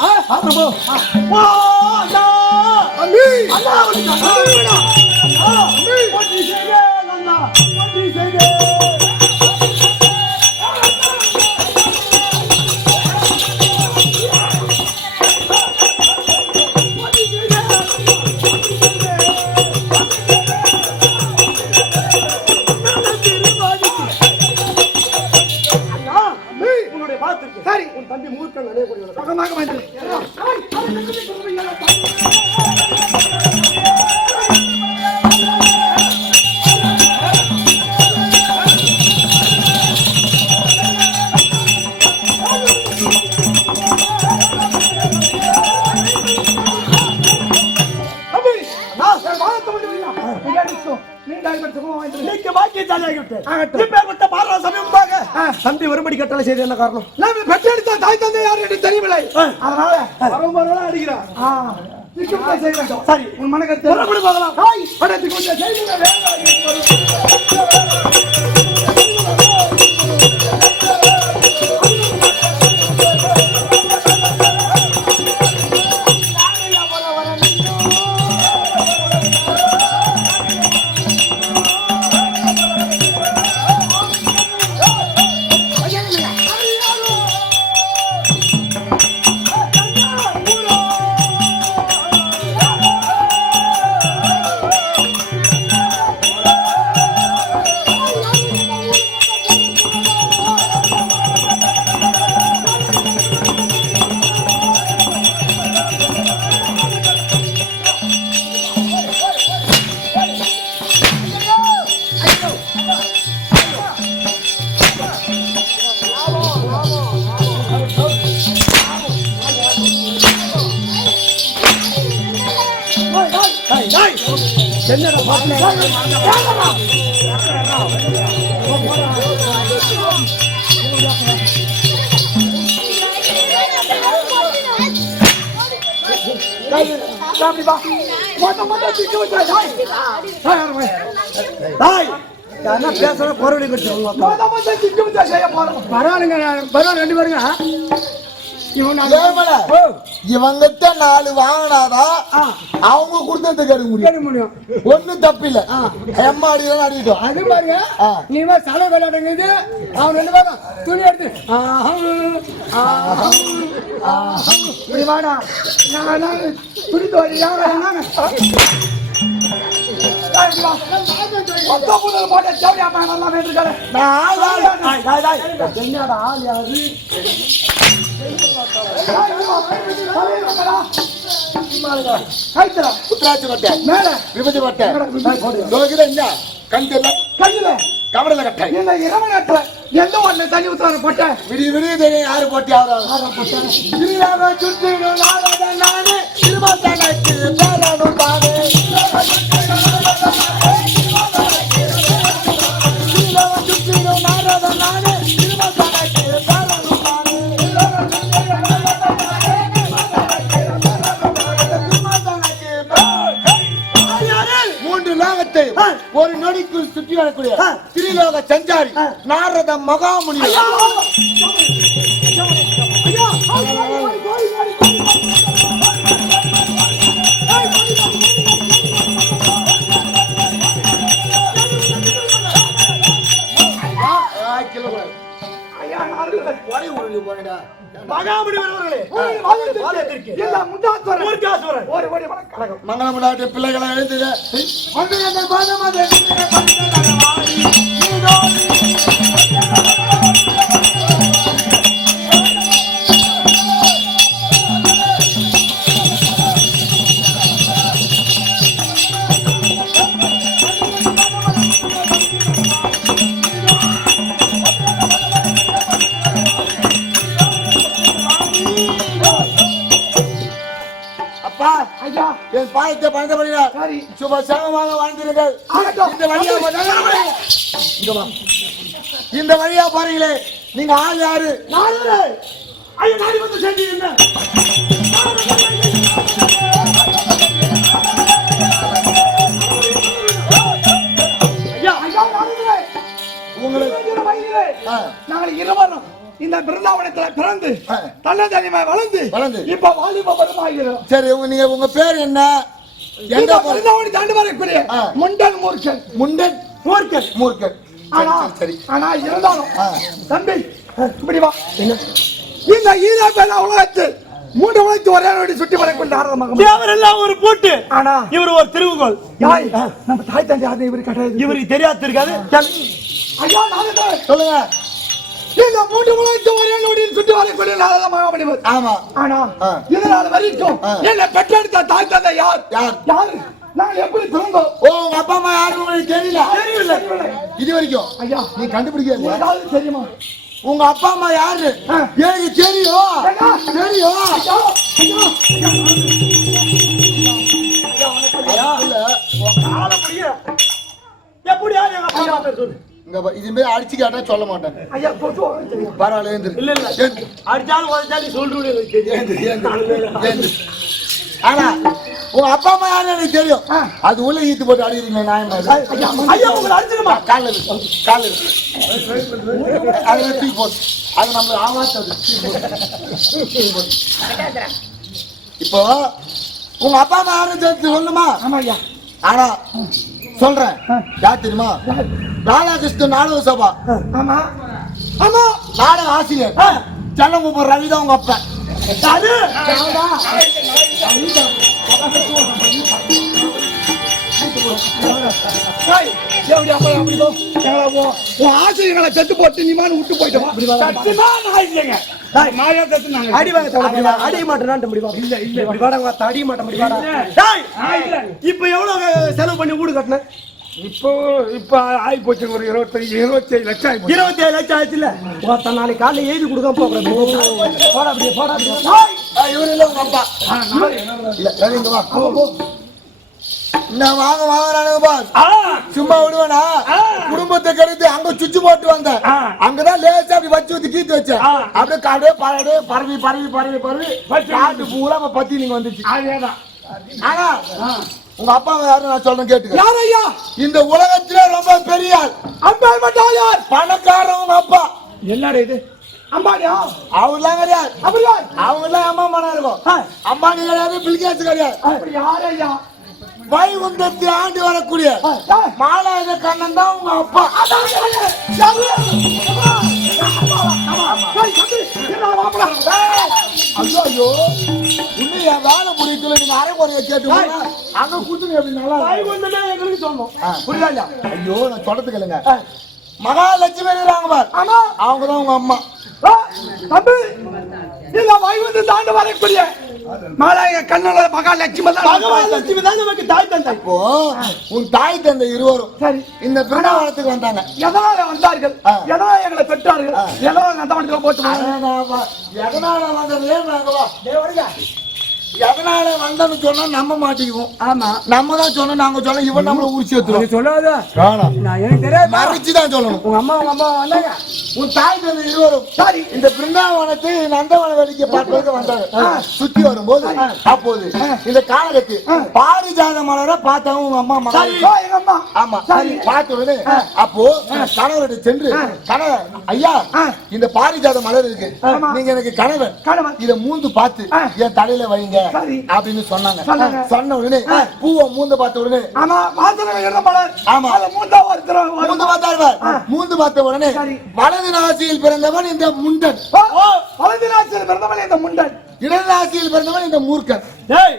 சரி உன் தம்பி மூர்க்கம் நடைபெறுகிறது பக்கமாக வந்து இப்பேற்பட்ட பாரா சமயமாக தம்பி வரும்படி கட்டளை செய்து என்ன காரணம்? நான் பெற்றெடுத்த தாய் தந்தை யார் என்று தெரியவில்லை. அதனால வரம்பரெல்லாம் அடிக்கிறான். சரி, உன் மனக்கருத்து புறப்படு போகலாம். படத்துக்கு கொஞ்சம் செய்திங்க என்னடா பாத்து பேசுற பொருளை பரவாயில்லைங்க பரவாயில்ல ரெண்டு பேருங்க இவங்கிட்ட 4 வாங்கினாதான் அவங்க கொடுத்தது கேட்க முடியும். ஒண்ணும் தப்பில்ல. அம்மா அடிதான் அடிக்கிட்டோம். அது பாருங்க, நீ சலை விளையாடுங்க. அவன் ரெண்டு பேரும் துணி எடுத்து வாடா துணி தோழி என்னடா ஆள் யாரு புத்ராட்சி கொட்டை மேல விபதி கொட்டை கையில கவடல கட்டை இந்த இரவு நேரத்துல எந்த ஒண்ணு தண்ணி ஊத்துறாரு போட்ட விடிய விடிய தெரியும் யாரு போட்டி யாரும் சுற்றிடும் நானே திருமணக்கு பேரனும் தானே சுற்றிடும் நாரத நானே திருமணக்கு பேரனும் தானே 3 லோகத்தை ஒரு நொடிக்குள் சுற்றி வரக்கூடிய திரிலோக சஞ்சாரி நாரத மகாமுனி. மங்களமுடாட்டு பிள்ளைகளை எழுதுக என் பாயத்தை பணிந்தபடியார் சுப சமமாக வாழ்ந்தீர்கள். இந்த வழியா பாருங்களே, நீங்க ஆள் யாரு? நாங்கள் இருவரும் இந்த பிருந்தாவனத்துல பிறந்து தன்னதனிமை வளர்ந்து இப்ப வாலிப பருவமாகிறோம். சரி, நீங்க உங்க பேர் என்ன? எங்க பிருந்தாவனி தாண்டி வரக்கூடிய முண்டன் மூர்க்கன். முண்டன் மூர்க்கன் மூர்க்கன். சரி, ஆனா இருந்தாலும் தம்பி இப்படி வா. இந்த ஈராபேலா உலகத்தில் 3 உலகத்து ஒரே நோடி சுற்றி வரக்கூடிய ஆரம்பமாக தேவரெல்லாம் ஒரு பூட்டு. ஆனா இவர் ஒரு திருவுகோள். நம்ம தாய் தந்தை அது இவருக்கு கிடையாது. இவருக்கு தெரியாது இருக்காது. ஐயா நாங்க சொல்லுங்க. இந்த 3 உலகத்து ஒரே நோடியில் சுற்றி வரக்கூடிய நாரதமாக முடிவது. ஆமா. ஆனா இதனால் வரைக்கும் என்ன பெற்றெடுத்த தாய் தந்தை யார்? நான் எப்படி பிறந்தோம்? உங்க அப்பா அம்மா யாரும் உங்களுக்கு தெரியல? இது வரைக்கும் ஐயா நீ கண்டுபிடிக்க தெரியுமா? உங்க அப்பா அம்மா யாரு? எனக்கு தெரியும். எப்படி யாரு எங்க அப்பா அம்மா பேர் சொல்லு. இதுமாரி அடிச்சு கேட்டா சொல்ல மாட்டேன். ஐயா கொசு தெரியும். பரவாயில்ல ஏந்திரு. இல்ல இல்ல ஏந்திரு. அடிச்சாலும் உதச்சாலும் சொல்றேன் ஏந்திரு, ஏந்திரு, ஏந்திரு. ஆனா உங்க அப்பா அம்மா யாரும் எனக்கு தெரியும். அது உள்ள ஈத்து போட்டு அடிக்கிறீங்க நியாயமா? ஐயா உங்களை அடிச்சிருமா காலில் அதை தூக்கி போட்டு அது நம்ம ஆவாத்தது. இப்போ உங்க அப்பா அம்மா யாரும் தெரிஞ்சு சொல்லுமா? ஆமா ஐயா. ஆனா சொல்றேன், யார் தெரியுமா? ராதாகிருஷ்ணன் நாடக சபா. ஆமா ஆமா, நாடக ஆசிரியர் செல்லமுப்பர் ரவிதான் உங்க அப்பா. அது ஆசிரியர்களை செத்து போட்டு நீமான்னு விட்டு போயிட்டோம். சத்தியமா நான் இல்லைங்க. மாயா தத்து நாங்க அடி வாங்க அடிக்க மாட்டேன் முடிவா இல்ல இல்ல இப்படி வாடா அடிக்க மாட்டேன் முடிவா. இப்ப எவ்வளவு செலவு பண்ணி வீடு கட்டின? இப்ப ஆகி போச்சு ஒரு 27 லட்சம் ஆகி போச்சு. 27 லட்சம் ஆச்சுல. ஒருத்த நாளைக்கு காலையில் எழுதி கொடுக்க போகிறேன். போடா அப்படியே போடா அப்படியே. இவரு இல்ல உங்க அப்பா. இல்ல ரவி இங்க வா. நான் வாங்குறானுங்க பார். சும்மா விடுவேனா? குடும்பத்தை கருத்து அங்க சுச்சு போட்டு வந்தேன். அங்கதான் லேசா அப்படி வச்சு ஊத்தி கீத்து வச்சேன். அப்படியே காடே பரடே பரவி பரவி பரவி பரவி காட்டு பூரா பத்தி நீங்க வந்துச்சு. அதேதான். ஆனா உங்க அப்பா யாரும் நான் சொல்றேன் கேட்டுக்க. யார் ஐயா? இந்த உலகத்திலே ரொம்ப பெரிய ஆள். அம்பாள் மட்டும் யார்? பணக்காரன் உங்க அப்பா. என்னடா இது? அம்பானியா? அவங்களாம் கிடையாது. அப்படியா? அவங்க எல்லாம் அம்மா மனா இருக்கும். அம்பானி கிடையாது, பில்கேட்ஸ் கிடையாது. அப்படி யார் ஐயா? வைகுண்டத்தை ஆண்டு வரக்கூடிய மாலாயுத கண்ணன் தான் உங்க அப்பா. ஐயோ இன்னும் என் வேலை முடியல. நீங்க அரைக்குறைய கேட்டு அங்க குடுத்துங்க. எப்படி நல்லா எங்களுக்கு சொன்னோம். புரியல? ஐயோ நான் சொல்றதுக்கு இல்லைங்க. மகாலட்சுமி இருக்கிறாங்க பார். ஆமா, அவங்க தான் உங்க அம்மா. தம்பி இல்ல வைகுண்டம் தாண்ட வரக்கூடிய மாலாய கண்ணோட மகாலட்சுமி தான். மகாலட்சுமி தான் நமக்கு தாய் தந்தை. இப்போ உன் தாய் தந்தை இருவரும் சரி இந்த பிருந்தாவனத்துக்கு வந்தாங்க. எதனால வந்தார்கள்? எதனால எங்களை பெற்றார்கள்? எதனால நந்தவனத்துல போட்டு எதனால வந்ததே நாங்க வா. எதனால வந்தோம்னு சொன்னா நம்ப மாட்டேங்குவோம். ஆமா நம்ம தான் சொன்னோம். நாங்க சொன்னோம் இவன் நம்மள உரிச்சு எடுத்துரும். சொல்லாத வேணாம், நான் எனக்கு தெரியாது. மறைச்சு தான் சொல்லணும். உங்க அம்மா வந்தாங்க. உன் தாய் தந்தை இருவரும் சரி இந்த பிருந்தாவனத்தை நந்தவன வேடிக்கை பார்ப்பதற்கு வந்தாங்க. சுத்தி வரும்போது அப்போது இந்த காலகத்து பாரிஜாத மலரை பார்த்தாங்க உங்க அம்மா மகள். எங்க அம்மா. ஆமா பார்த்த உடனே அப்போ கணவர்கிட்ட சென்று கணவர் ஐயா இந்த பாரிஜாத மலர் இருக்கு, நீங்க எனக்கு கணவன் இத மூந்து பார்த்து என் தலையில வைங்க அப்படின்னு சொன்னாங்க. சொன்ன உடனே பூவை மூந்து பார்த்த உடனே ஆமா வாசனை என்ன மலர்? ஆமா மூந்தா ஒருத்தர் மூந்து பார்த்தார். மூந்து பார்த்த உடனே வலது ராசியில் பிறந்தவன் இந்த முண்டன், வலது ராசியில் பிறந்தவன் இந்த முண்டன், இடது ராசியில் பிறந்தவன் இந்த மூர்க்கன். டேய்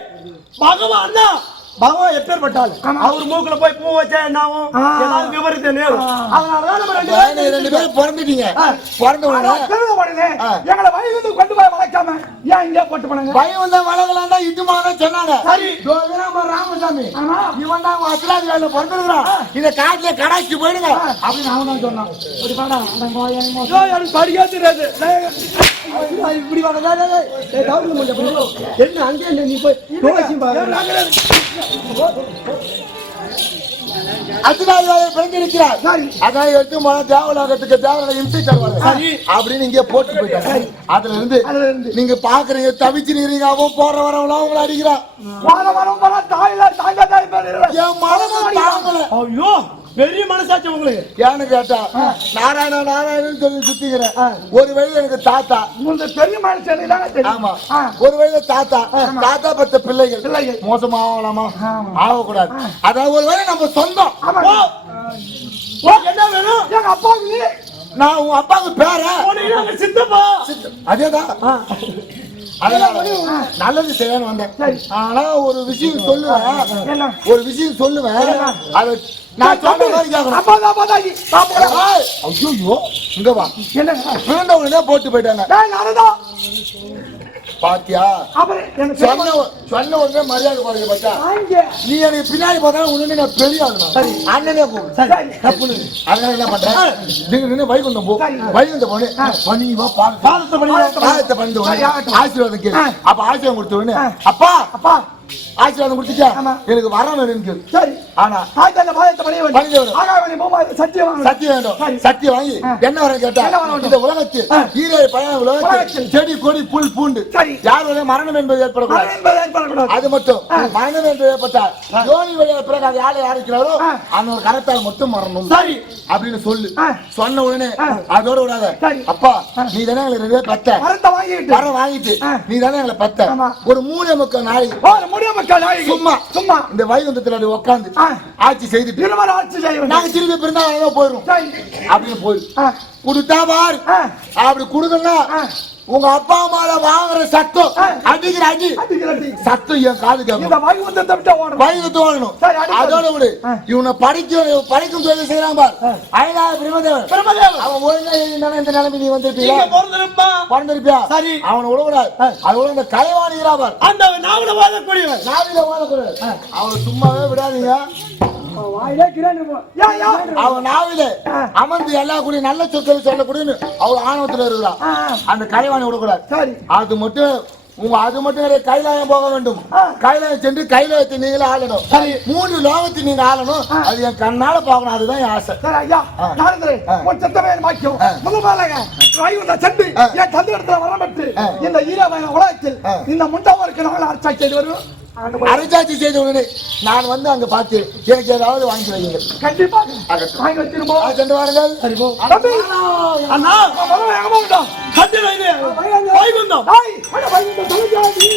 பகவான் தான். பகவான் எப்பேற்பட்டாலும் அவர் மூக்குல போய் பூ வச்சா என்னாவும் ஏதாவது விபரீத நேரும். அதனாலதான் நம்ம ரெண்டு பேரும் பிறந்துட்டீங்க. பிறந்த உடனே எங்களை வயது கொண்டு போய் வளர்க்காம ஏன் இங்கே போட்டு போனாங்க? பயம் வந்தா வளர்க்கலாம் தான் இதுமான சொன்னாங்க. சரி ராமசாமி இவன் தான் அசுராஜ் வேலை பிறந்துருக்கான். இந்த காட்டுல கடாச்சி போயிடுங்க அப்படின்னு அவன் தான் சொன்னான். எனக்கு படிக்கா தெரியாது. இப்படி வாங்க என்ன அங்கே இல்லை நீ போய் அசுராஜ் வேலை பிறந்திருக்கிறார். அதான் எடுத்து போனா தேவலோகத்துக்கு தேவலோக இம்சை தருவாங்க அப்படின்னு இங்கே போட்டு போயிட்டாங்க. அதுல இருந்து நீங்க பாக்குறீங்க தவிச்சு நிக்கிறீங்க. அவன் போற வரவெல்லாம் உங்களை அடிக்கிறான். என் மனசு தாங்கல. ஐயோ பெரிய மனசாட்சி உங்களுக்கு. ஏன்னு கேட்டா நாராயண நாராயணன் சொல்லி சுத்திக்கிறேன். ஒரு வயது எனக்கு தாத்தா. பெரிய மனுஷன். ஆமா ஒரு வயது தாத்தா. தாத்தா பத்த பிள்ளைகள் மோசமா ஆகலாமா? ஆகக்கூடாது. அதாவது ஒரு வயது நம்ம சொந்தம். என்ன வேணும்? எங்க அப்பாவுக்கு நான் உங்க அப்பாவுக்கு பேர சித்தப்பா. அதேதான். நல்லது செய்யணும் வந்தேன். ஆனா ஒரு விஷயம் சொல்லுவேன். அதை நான் சொன்ன மாதிரி கேட்கணும். ஐயோ இங்க வா. பிறந்த உடனே போட்டு போயிட்டாங்க. பாத்தியா சொன்ன உடனே மரியாதை பாருங்க. பார்த்தா நீ எனக்கு பின்னாடி பார்த்தா உடனே நான் பெரிய அண்ணனே போகும். அதனால என்ன பண்றேன், நீங்க வைகுண்டம் போ. வைகுண்டம் போனே பணிவா பாதத்தை பண்ணி ஆசீர்வாதம் கேளு. அப்ப ஆசீர்வாதம் கொடுத்த உடனே அப்பா ஆசீர்வாதம் கொடுத்துட்டா ஆமா. எனக்கு வரம் வேணும்னு கேளு. சரி ஆனா தாய்த்தந்தை பாதத்தை பணிய பணிய வேண்டும் வேண்டும். ஆகாவணி பூமாரி சத்தியம் வாங்கணும். சத்தியம் வேண்டும். சரி. சத்தியம் வாங்கி என்ன வரம் கேட்டா என்ன வரம் வேண்டும்? இந்த உலகத்தில் ஈரேழு பயண உலகத்தில் உலகத்தில் செடி கொடி புல் பூண்டு சரி. யார் வரை மரணம் என்பது ஏற்படக்கூடாது. மரணம் என்பது ஏற்படக்கூடாது. அது மட்டும் மரணம் என்று ஏற்பட்டால் யோனி வழியாக பிறகு அது யாரை யாருக்கிறாரோ அந்த ஒரு கரத்தால் மட்டும் மரணம் சரி அப்படின்னு சொல்லு. ஆ. சொன்ன உடனே அதோட விடாத. சரி. அப்பா நீ தானே எங்களை 2 பேர் பத்த மரத்தை வாங்கிட்டு வரம் வாங்கிட்டு நீ தானே எங்களை பத்த ஆமா. ஒரு 3 நாளைக்கு ஒரு முடிய மக்கள் நாயகி. சும்மா சும்மா இந்த வைகுந்தத்துல அப்படி உட்கார்ந்து ஆட்சி செய்துட்டு திருமணம் ஆட்சி செய்ய வேண்டும். நாங்க திரும்பி பிறந்தா போயிரும் சரி. அப்படின்னு போயிரு. ஆ. கொடுத்தா பார் அப்படி கொடுக்கல உங்க அப்பா அம்மால வாங்குற சத்தம் அடிக்கிற அடி அடிக்கிறாட்டி. சத்தம் என் காது இந்த கேட்கும். வைகுந்தத்தை விட்டு ஓடணும். வைகுந்தத்தை ஓடணும். சரி, அடுத்தது. அதோட விடு இவனை படிக்கும் தொழில் செய்யறான் பார். அயலா பிரம்மதேவன் பிரம்மதேவன். அவன் ஒழுங்கா எழுதினாலும் இந்த நிலைமை நீ வந்திருப்பீங்க நீங்க பிறந்திருப்பா. பிறந்திருப்பியா. சரி. அவனை விடக்கூடாது. அதோட இந்த கலைவாணிகிறா பார். அந்த நாவல வாழக்கூடியவன் நாவில வாழக்கூடாது. அவனை சும்மாவே விடாதீங்க. வாயிலே கிரானு போ. யா யா. அவன் நாவில அமர்ந்து எல்லா கூடிய நல்ல சொற்களை சொல்லக்கூடியன்னு அவள் ஆணவத்துல இருக்கிறான். அந்த கலைவாணி விடக்கூடாது. சரி. அது மட்டும் அது மட்டும் கிடையாது. கைலாயம் போக வேண்டும். கைலாயம் சென்று கைலாயத்தை நீங்களே ஆளணும். சரி. 3 லோகத்தை நீங்க ஆளணும். அது என் கண்ணால பார்க்கணும். அதுதான் என் ஆசை. சரி ஐயா நாரதரே உன் சத்தமே மாக்கியம் முதல்ல வைகுந்த சென்று என் தந்தை இடத்துல வரம் பெற்று இந்த ஈரமான உலகத்தில் இந்த முண்டவருக்கு நாங்கள் அரசாட்சி செய்து வருவோம். அரசாட்சி செய்த உடனே நான் வந்து அங்க பார்த்து எனக்கு ஏதாவது வாங்கி வைங்க. கண்டிப்பா வாங்கி வச்சிருப்போம். சென்று வாருங்கள். சரி போ. அண்ணா முதல்ல எங்க போகட்டும் கண்டிப்பா இது வைகுந்தம். வைகுந்தம் தொலைஞ்சாதி.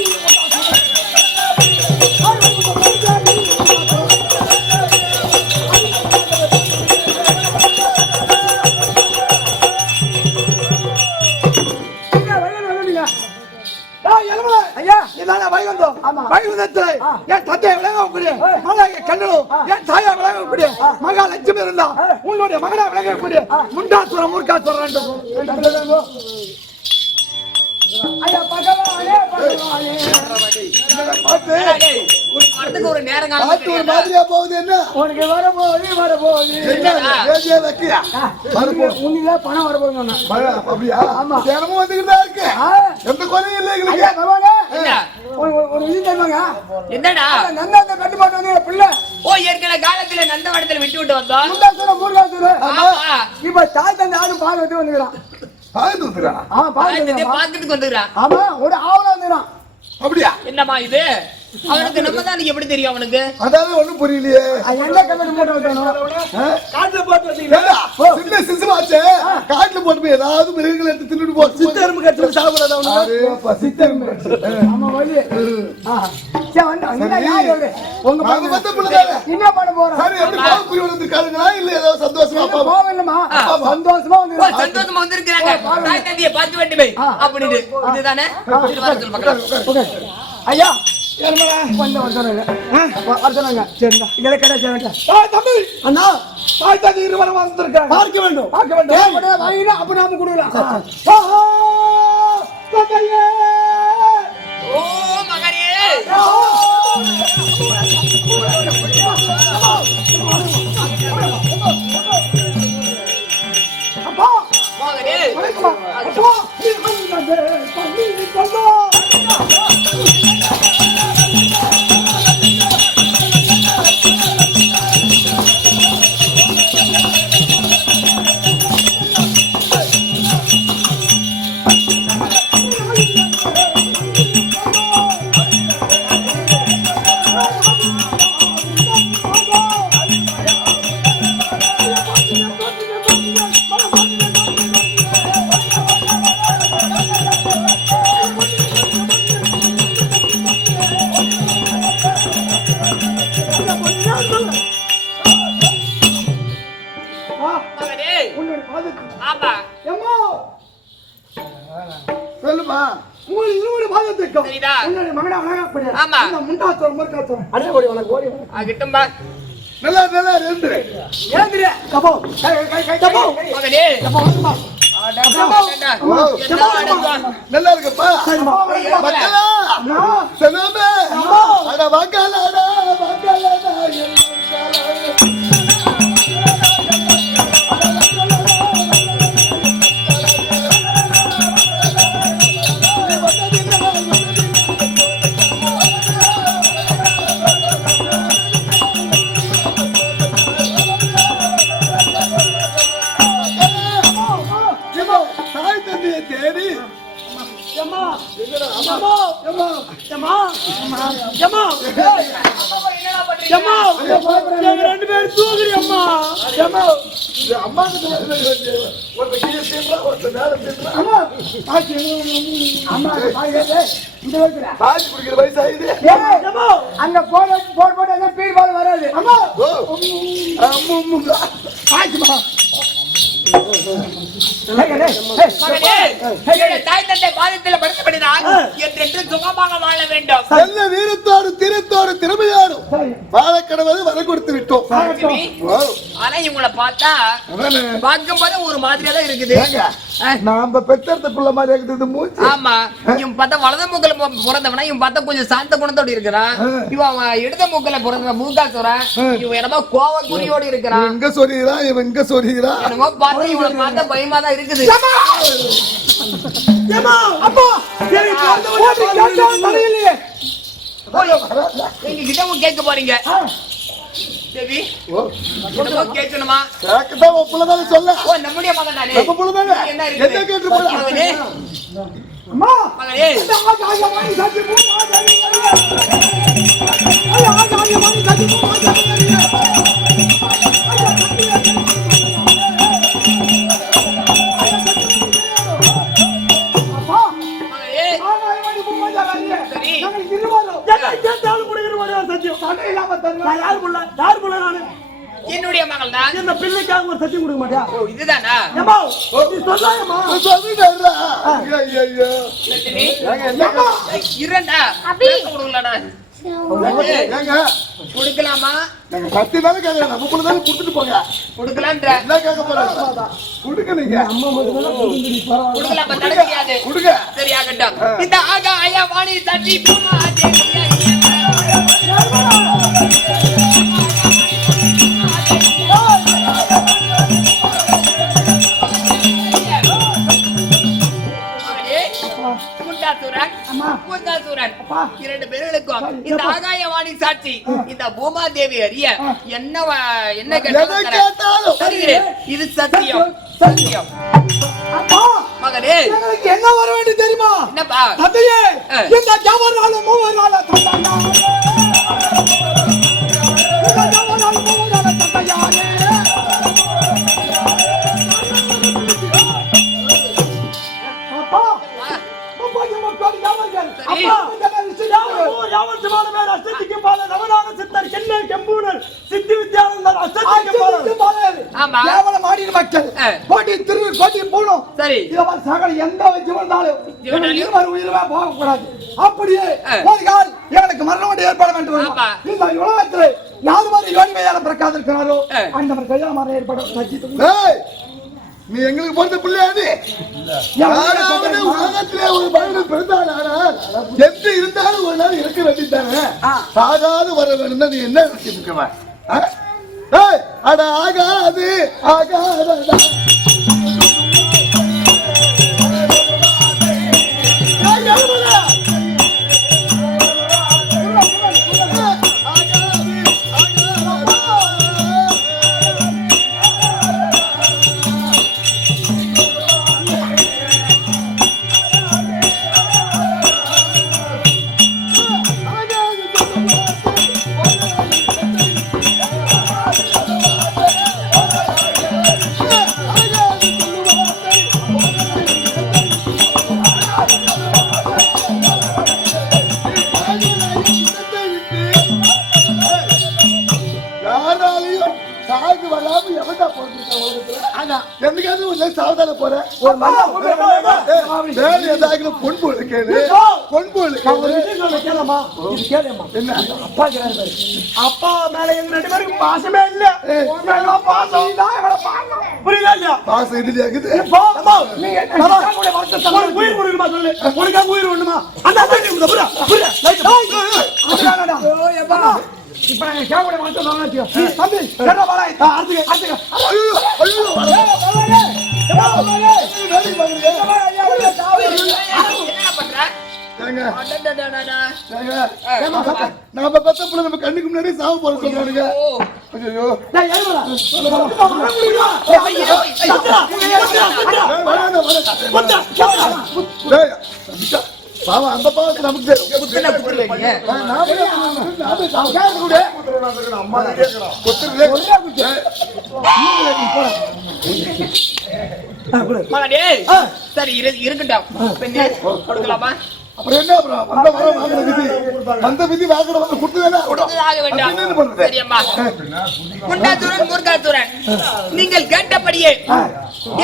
வைகுந்தத்தில் என் தந்தையை விளங்கக்கூடிய மகாய கண்ணனும் என் தாயா விளங்கக்கூடிய மகாலட்சுமி இருந்தா உன்னுடைய மகனா விளங்கக்கூடிய முண்டாசுரம் மூர்க்காசுரம் ரெண்டு. ஐயா பகவானே பகவானே ஒரு நேரம் காலம் பார்த்து ஒரு மாதிரியா போகுது. என்ன உனக்கு வரப்போகுது என்ன வேதியா வைக்கியா உன்னில பணம் வரப்போகுது. அப்படியா? ஆமா. தினமும் வந்துகிட்டு தான் இருக்கு. எந்த குறையும் இல்லை எங்களுக்கு. பகவானே ஒரு விஷயம் தெரியுமாங்க? என்னடா நந்தாந்த கட்டுப்பாட்டு வந்து பிள்ளை ஏற்கனவே காலத்துல நந்தவனத்துல விட்டு விட்டு வந்தோம். முண்டாசுரம் மூர்க்காசுரம் ஆமா. இப்ப தாய் தந்தை ஆடும் பால் வச்சு வந்துக்கிறான். பாத்துட்டு வந்துக்கிறான். ஆமா ஒரு ஆவலா வந்துக்கிறான். அப்படியா? என்னம்மா இது அவனுக்கு நம்ம தான் எப்படி தெரியும் அவனுக்கு? அதாவது ஒண்ணும் புரியலையே. என்ன கம்பெனி போட்டு வைக்கணும்? காட்டுல போட்டு வந்தீங்களா? சின்ன சிசுவாச்சே காட்டுல போட்டு போய் ஏதாவது மிருகங்களை எடுத்து தின்னுட்டு போ. சித்தரும்பு கட்டி சாப்பிடாத அவனுக்கு. சித்தரும்பு ஆமா வலி. சே வந்து அங்க யார் வந்து உங்க நாங்க வந்த புள்ளதானே என்ன பண்ண போறோம்? சரி எப்படி பாவ புரிய வந்திருக்காங்களா இல்ல ஏதோ சந்தோஷமா போவேணுமா? சந்தோஷமா வந்து சந்தோஷமா வந்திருக்காங்க. தாய் தந்தையை பார்த்து வேண்டுமே அப்படின்னு இதுதானே சொல்லு பார்க்கலாம். ஐயா வந்து வரணுங்க. சரிங்க இதெல்லாம் கிடையாது. தம்பி அண்ணா தாய் தந்தை இருவரும் வந்திருக்காங்க. பார்க்க வேண்டும் பார்க்க வேண்டும். வாங்கினா அப்ப நாம கொடுக்கலாம். ஓ மகனே அப்பா மகனே அப்பா நீ வந்து பண்ணி பண்ணு. ஆமா சொல்லுமா உங்களுக்கு இருவரு பாதத்துக்கும் சரிடா. உன்னுடைய மகனா வணங்கக்கூடிய ஆமா. இந்த முண்டாசுரம் மூர்க்காசுரம் அடே ஓடி வணங்க ஓடி கிட்டம்பா நல்லா நல்லா ரெண்டு ஏந்திரே கபோ கை கபோ மகனே கபோ வந்துமா நல்லா இருக்கப்பா. மக்களா செல்லாமே அட வாக்காளடா வாக்காளடா தாய் தந்தையை தேடி ஏம்மா ஏம்மா ஏம்மா ஏம்மா ஏம்மா ஏம்மா எங்க ரெண்டு பேரும் தூங்குறி அம்மா ஏம்மா அம்மா ஒரு கீழே சேர்றா ஒரு மேல சேர்றா அம்மா அம்மா இந்த வைக்கிறா பாதி குடிக்கிற வயசு ஆகுது ஏம்மா அங்க போட எங்க பீர் பால் வராது அம்மா ஆச்சுமா மகனே, தாய் தந்தை பாதத்தில் படுத்தபடினால் என்றென்று சுகமாக வாழ வேண்டும். நல்ல வீரத்தோடு திறத்தோடு திறமையாடும் வாழ கடவுள் வர கொடுத்து விட்டோம். லட்சுமி, ஆனா இவங்களை பார்த்தா பார்க்கும் போது ஒரு மாதிரியா தான் இருக்குது. நாம பெற்றெடுத்த பிள்ளை மாதிரி இருக்குது மூச்சு. ஆமா, இவன் பார்த்தா வலது மூக்கல பிறந்தவனா, இவன் பார்த்தா கொஞ்சம் சாந்த குணத்தோடு இருக்கிறான். இவன் இடது மூக்கல பிறந்த மூக்காசுரன், இவன் என்னமோ கோவ குறியோடு இருக்கிறான். எங்க சொல்லிக்கிறான் இவன் எங்க சொல்லிக்கிறான். என்னமோ பார்த்தா இவனை பார்த்தா பயமா தான் இருக்குது. ஏம்மா அப்பா எனக்கு அந்த ஓடி கேட்டா தலையிலே நீங்க கிட்ட கேட்க போறீங்க தேவி, என்னமோ கேட்கணுமா? கேட்கதான் உன் பிள்ளைதானே சொல்ல. ஓ, நம்முடைய மகன் தானே. நம்ம பிள்ளைதானே. என்ன என்ன இருக்குது? கேட்டு போல. மகனே, அம்மா மகனே, மகனே, சரி. கேட்டாலும் குடிக்கிற மாதிரி சத்தியம் நான் யார் புள்ள நானு என்னுடைய மகள் தான். இந்த பிள்ளைக்காக ஒரு சத்தியம் கொடுக்க மாட்டியா ஓ, இதுதானா? ஏம்மா நீ சொல்லாயம்மா சொல்லிடுறா. ஐயோ, ஐயோ. லட்சுமி, ஏங்க, இருடா. பேச கொடுக்கலடா. ஏங்க, கொடுக்கலாமா? நாங்க சத்தி தானே கேட்கறேன். நம்ம பிள்ளைதானே கொடுத்துட்டு போங்க. கொடுக்கலான்ற. என்ன கேட்க போறாங்க? கொடுங்க நீங்க. கொடுக்கலாமா? தடை கிடையாது. கொடுங்க. சரி, ஆகட்டும். இந்த ஆகாய வாணி தட்டி இரண்டு பேர்களுக்கும் இந்த ஆகாயவாணி சாட்சி இந்த பூமாதேவி அறிய என்ன எதை கேட்டாலும் சரி, இது சத்தியம். சத்தியம் மகனே, எங்களுக்கு என்ன வர வேண்டும் தெரியுமா? என்னப்பா? தந்தையே, இந்த ஜவஹர்லால் மூவரால தந்தையாரே, இந்த ஜவஹர்லால் மூவரால தந்தையாரே, அப்பா, முப்பது மக்கள் யாவர்கள், சரி. அப்பா, இந்த விஷயம் யாவர் சிவான பேர் அஷ்டதிக்கு பாலர் ரமணான சித்தர் சென்னை கெம்பூனர் சித்தி வித்யானந்தர் அஷ்டதிக்கு பாலர் ஆமா. கேவல மாடின மக்கள் கோட்டி திரு கோட்டி போணும். சரி. இவன் சகல எந்த வச்சு வந்தாலும் ஜீவனாலும் இருவர் உயிரமா போகக்கூடாது. அப்படியே ஒரு கால் எனக்கு மரணம் ஏற்பட வேண்டும். ஆமா. இந்த உலகத்தில் யார் மாதிரி யோனிமையால பிறக்காதிருக்கிறாரோ அந்த மாதிரி கல்யாணம் மரணம் ஏற்பட சச்சித்து. ஏய், நீ எங்களுக்கு பிறந்த பிள்ளையா நீ? யாராவது உலகத்திலே ஒரு மனிதன் பிறந்தானால் எந்த இருந்தாலும் ஒரு நாள் இருக்க வேண்டியதானே. சாகாது வர வேணும்னா நீ என்ன நினைச்சிருக்கவ? அட ஆகாது ஆகாதடா. யாராலையும் சாகு வராம எவன்டா போட்டுருக்கா? என்னைக்காவது ஒரு சாவதான போற ஒரு வேலை ஏதாவது பொன்பு கேளு. பொன்பு கேளமா என்ன அப்பா கேளு. அப்பா மேல எங்க ரெண்டு பேருக்கு பாசமே இல்ல. பாசம் தான் இவள பாசம். புரியுதா இல்லையா? பாசம் இதுல இருக்குது. நீங்க என்ன உனக்கு உயிர் கொடுக்கணுமா சொல்லு. உனக்காக உயிர் வேணுமா? அந்த அண்ணன் இந்த புறா புறா இப்ப நாங்க கேவல மட்டும் சொன்னாச்சு. தம்பி என்ன பாலை அடுத்து ஐயோ, ஐயோ, என்ன பண்ற? ஏங்க, அடடடடடா. ஏங்க, நாம பெத்த பிள்ளை நம்ம கண்ணுக்கு முன்னாடி சாவு போற சொல்றானுங்க. ஐயோ, டேய் ஏறுடா. வேணாம், டேய், பாவம் அந்த பாவத்தை நமக்கு தெரியும். என்ன குத்துரு வைங்க? அம்மா கேட்கிறோம். கொத்துறதே மகனே, சரி இருக்கட்டும். பெண்ணே, கொடுக்கலாமா? அப்புறம் என்ன அப்புறம் வந்த வர வாங்குற விதி அந்த விதி வாங்குற வந்து கொடுத்ததா கொடுத்ததாக வேண்டாம். சரி அம்மா. குண்டாசுரன் முருகாசுரன், நீங்கள் கேட்டபடியே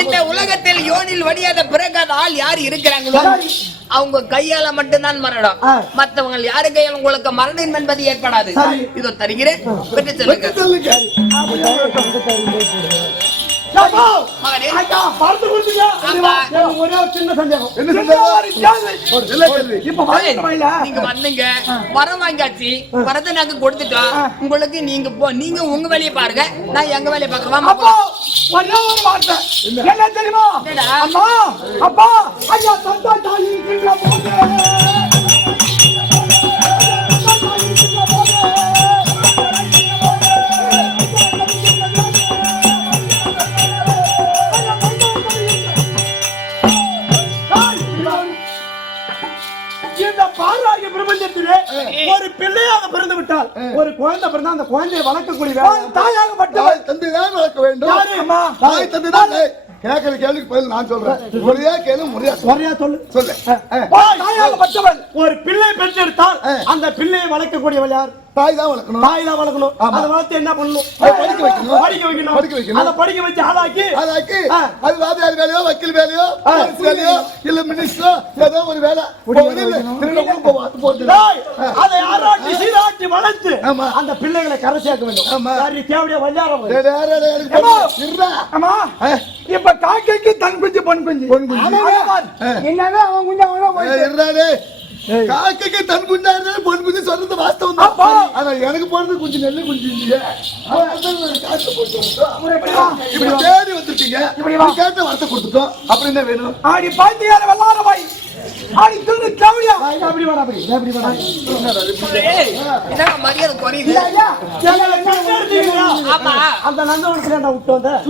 இந்த உலகத்தில் யோனில் வடியாத பிறகாத ஆள் யார் இருக்கிறாங்களோ அவங்க கையால மட்டும்தான் மரணம். மற்றவங்க யாரு கையால உங்களுக்கு மரணம் என்பது ஏற்படாது. இதோ தருகிறேன், பெற்று செல்லுங்க. மகனே, பார்த்து கொடுத்தீங்க. ஆமா. ஒரே ஒரு சின்ன சந்தேகம். என்ன சொல்றது? இப்ப வாங்கிட்டோம்ல. நீங்க வந்தீங்க, வரம் வாங்கியாச்சு, வரத்தை நாங்க கொடுத்துட்டோம். உங்களுக்கு நீங்க உங்க வேலையை பாருங்க, நான் எங்க வேலையை பாக்குறேன். அப்பா ஒரே ஒரு வார்த்தை என்ன தெரியுமா? என்னடா? அம்மா அப்பா ஐயா தந்தா தாயி இருக்கின்ற போது இந்த பாராகிய பிரபஞ்சத்திலே ஒரு பிள்ளையாக பிறந்து விட்டால், ஒரு குழந்தை பிறந்தா அந்த குழந்தையை வளர்க்கக்கூடிய வேலை தாயாகப்பட்டவள் தந்தைதான் வளர்க்க வேண்டும். அம்மா தாய் தந்தைதான். கேட்கிற கேள்விக்கு பதில் நான் சொல்றேன். முறையா கேளு, முறையா சொல்லு. சொல்லு. தாயாகப்பட்டவள் ஒரு பிள்ளை பெற்றெடுத்தால் அந்த பிள்ளையை வளர்க்கக்கூடியவள் யார்? தாய் தான் வளர்க்கணும். தாய் தான் வளர்க்கணும். அதை வளர்த்து என்ன பண்ணணும்? படிக்க வைக்கணும். படிக்க வைக்கணும். அதை படிக்க வச்சு ஆளாக்கி அது வாத்தியார் வேலையோ, வக்கீல் வேலையோ, போலீஸ் வேலையோ, இல்ல மினிஸ்டரோ ஏதோ ஒரு வேலை. அதை ஆராய்ச்சி சீராட்டி வளர்த்து அந்த பிள்ளைகளை கரை சேர்க்க வேண்டும். தேவையா வல்லாரம் இப்ப காக்கைக்கு தன் குஞ்சு பொன் குஞ்சு என்னவே அவன் குஞ்சு காக்கைக்கு தன் குஞ்சா இருந்தாலும் பொன் குஞ்சு சொல்றது வாஸ்தவம் தான். ஆனா எனக்கு போறது கொஞ்சம் நெல்லு குஞ்சு இல்லையே. இப்படி தேடி வந்திருக்கீங்க, கேட்ட வார்த்தை கொடுத்துட்டோம். அப்புறம் என்ன வேணும்? ஆடி பாத்தியார வெள்ளார பாய் ஆடி திரு கிளவியா அப்படி வாடா, அப்படி வாடா. இதான் மரியாதை குறையுது. ஆமா, அந்த நந்தவனத்துல நான் விட்டு வந்தேன்.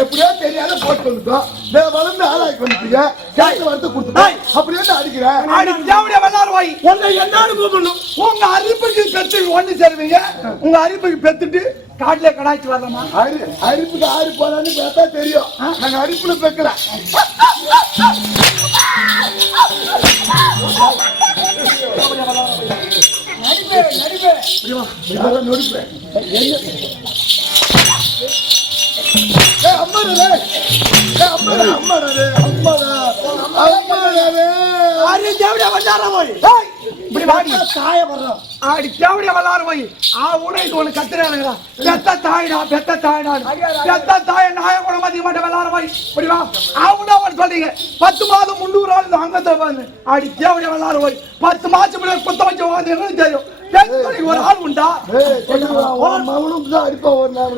எப்படியோ தெரியாத போட்டு வந்துட்டோம். வளர்ந்து ஆளாக்கி வந்துட்டீங்க. வார்த்தை கொடுத்துட்டோம். அப்படியே அடிக்கிறேன். என்னன்னு கூப்பிடணும். உங்க அரிப்புக்கு பெற்று ஒண்ணு சேருவீங்க. உங்க அரிப்புக்கு பெத்துட்டு காட்டுல கடாய்ச்சி வரலாமா? அரிப்புக்கு ஆறு போலான்னு பார்த்தா தெரியும். நாங்க அரிப்புல பெக்கிறேன். சொல்றீங்க 10 மாதம் 300 ஆள் அங்கத்தை ஆடி தேவையா வெள்ளாறு போய் 10 மாசம் குத்த வச்சு தெரியும். ஒரு ஆள் உண்டா? அடிப்பா ஒரு நேரம்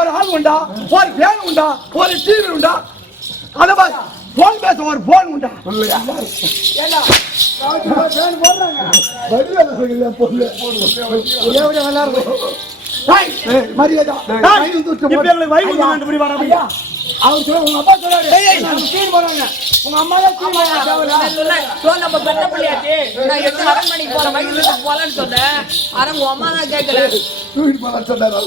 ஒரு ஆள் உண்டா? ஒரு ஃபேன் உண்டா? ஒரு டிவி உண்டா? அத பாரு, போன் பேச ஒரு போன் உண்டா? மரியாதை அவர் சொல்ல உங்க அப்பா சொல்றாரு உங்க அம்மா தான் நம்ம பெற்ற பிள்ளையாச்சு. நான் எட்டு அரண்மனைக்கு போற வயசுக்கு போலான்னு சொன்னேன். ஆனா உங்க அம்மா தான் கேட்கல. தூக்கிட்டு போல சொன்னாரு.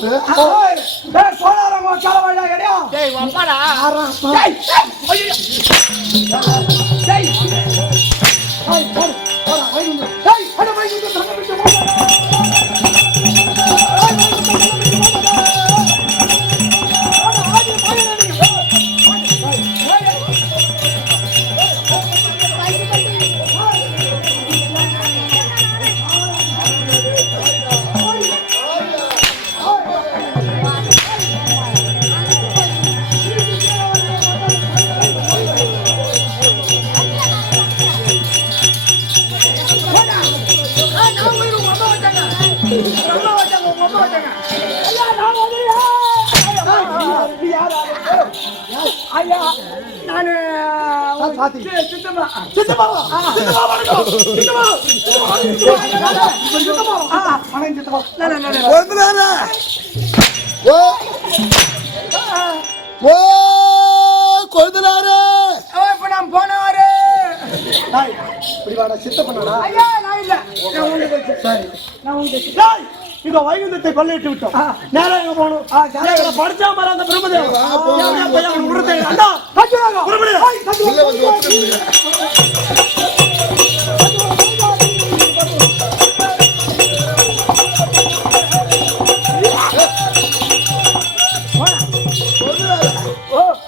டேய் அப்பாடா. ஐயா நானு சாத்தி. சித்தப்பா சித்தப்பாவா? சித்தப்பா வணக்கம். சித்தப்பா. சித்தப்பா. வணக்கம் சித்தப்பா. கொழுந்தனாரே. ஓ ஓ கொழுந்தனாரே. இப்ப நான் போனவாரு டேய், இப்படி வாடா, சித்தப்பனடா. ஐயா நான் இல்ல நான் உங்களுக்கு சரி. நான் உங்களுக்கு டேய், இதோ வைகுந்தத்தை கொள்ளையிட்டு விட்டோம். நேரா எங்க போகணும்? எங்களை படிச்சா மாதிரி அந்த பிரம்மதேவன். என் பையன் விடுறதே இல்லை. அண்ணா, தட்டுவாங்க. புறப்படு. உள்ள வந்து ஒத்துருங்க.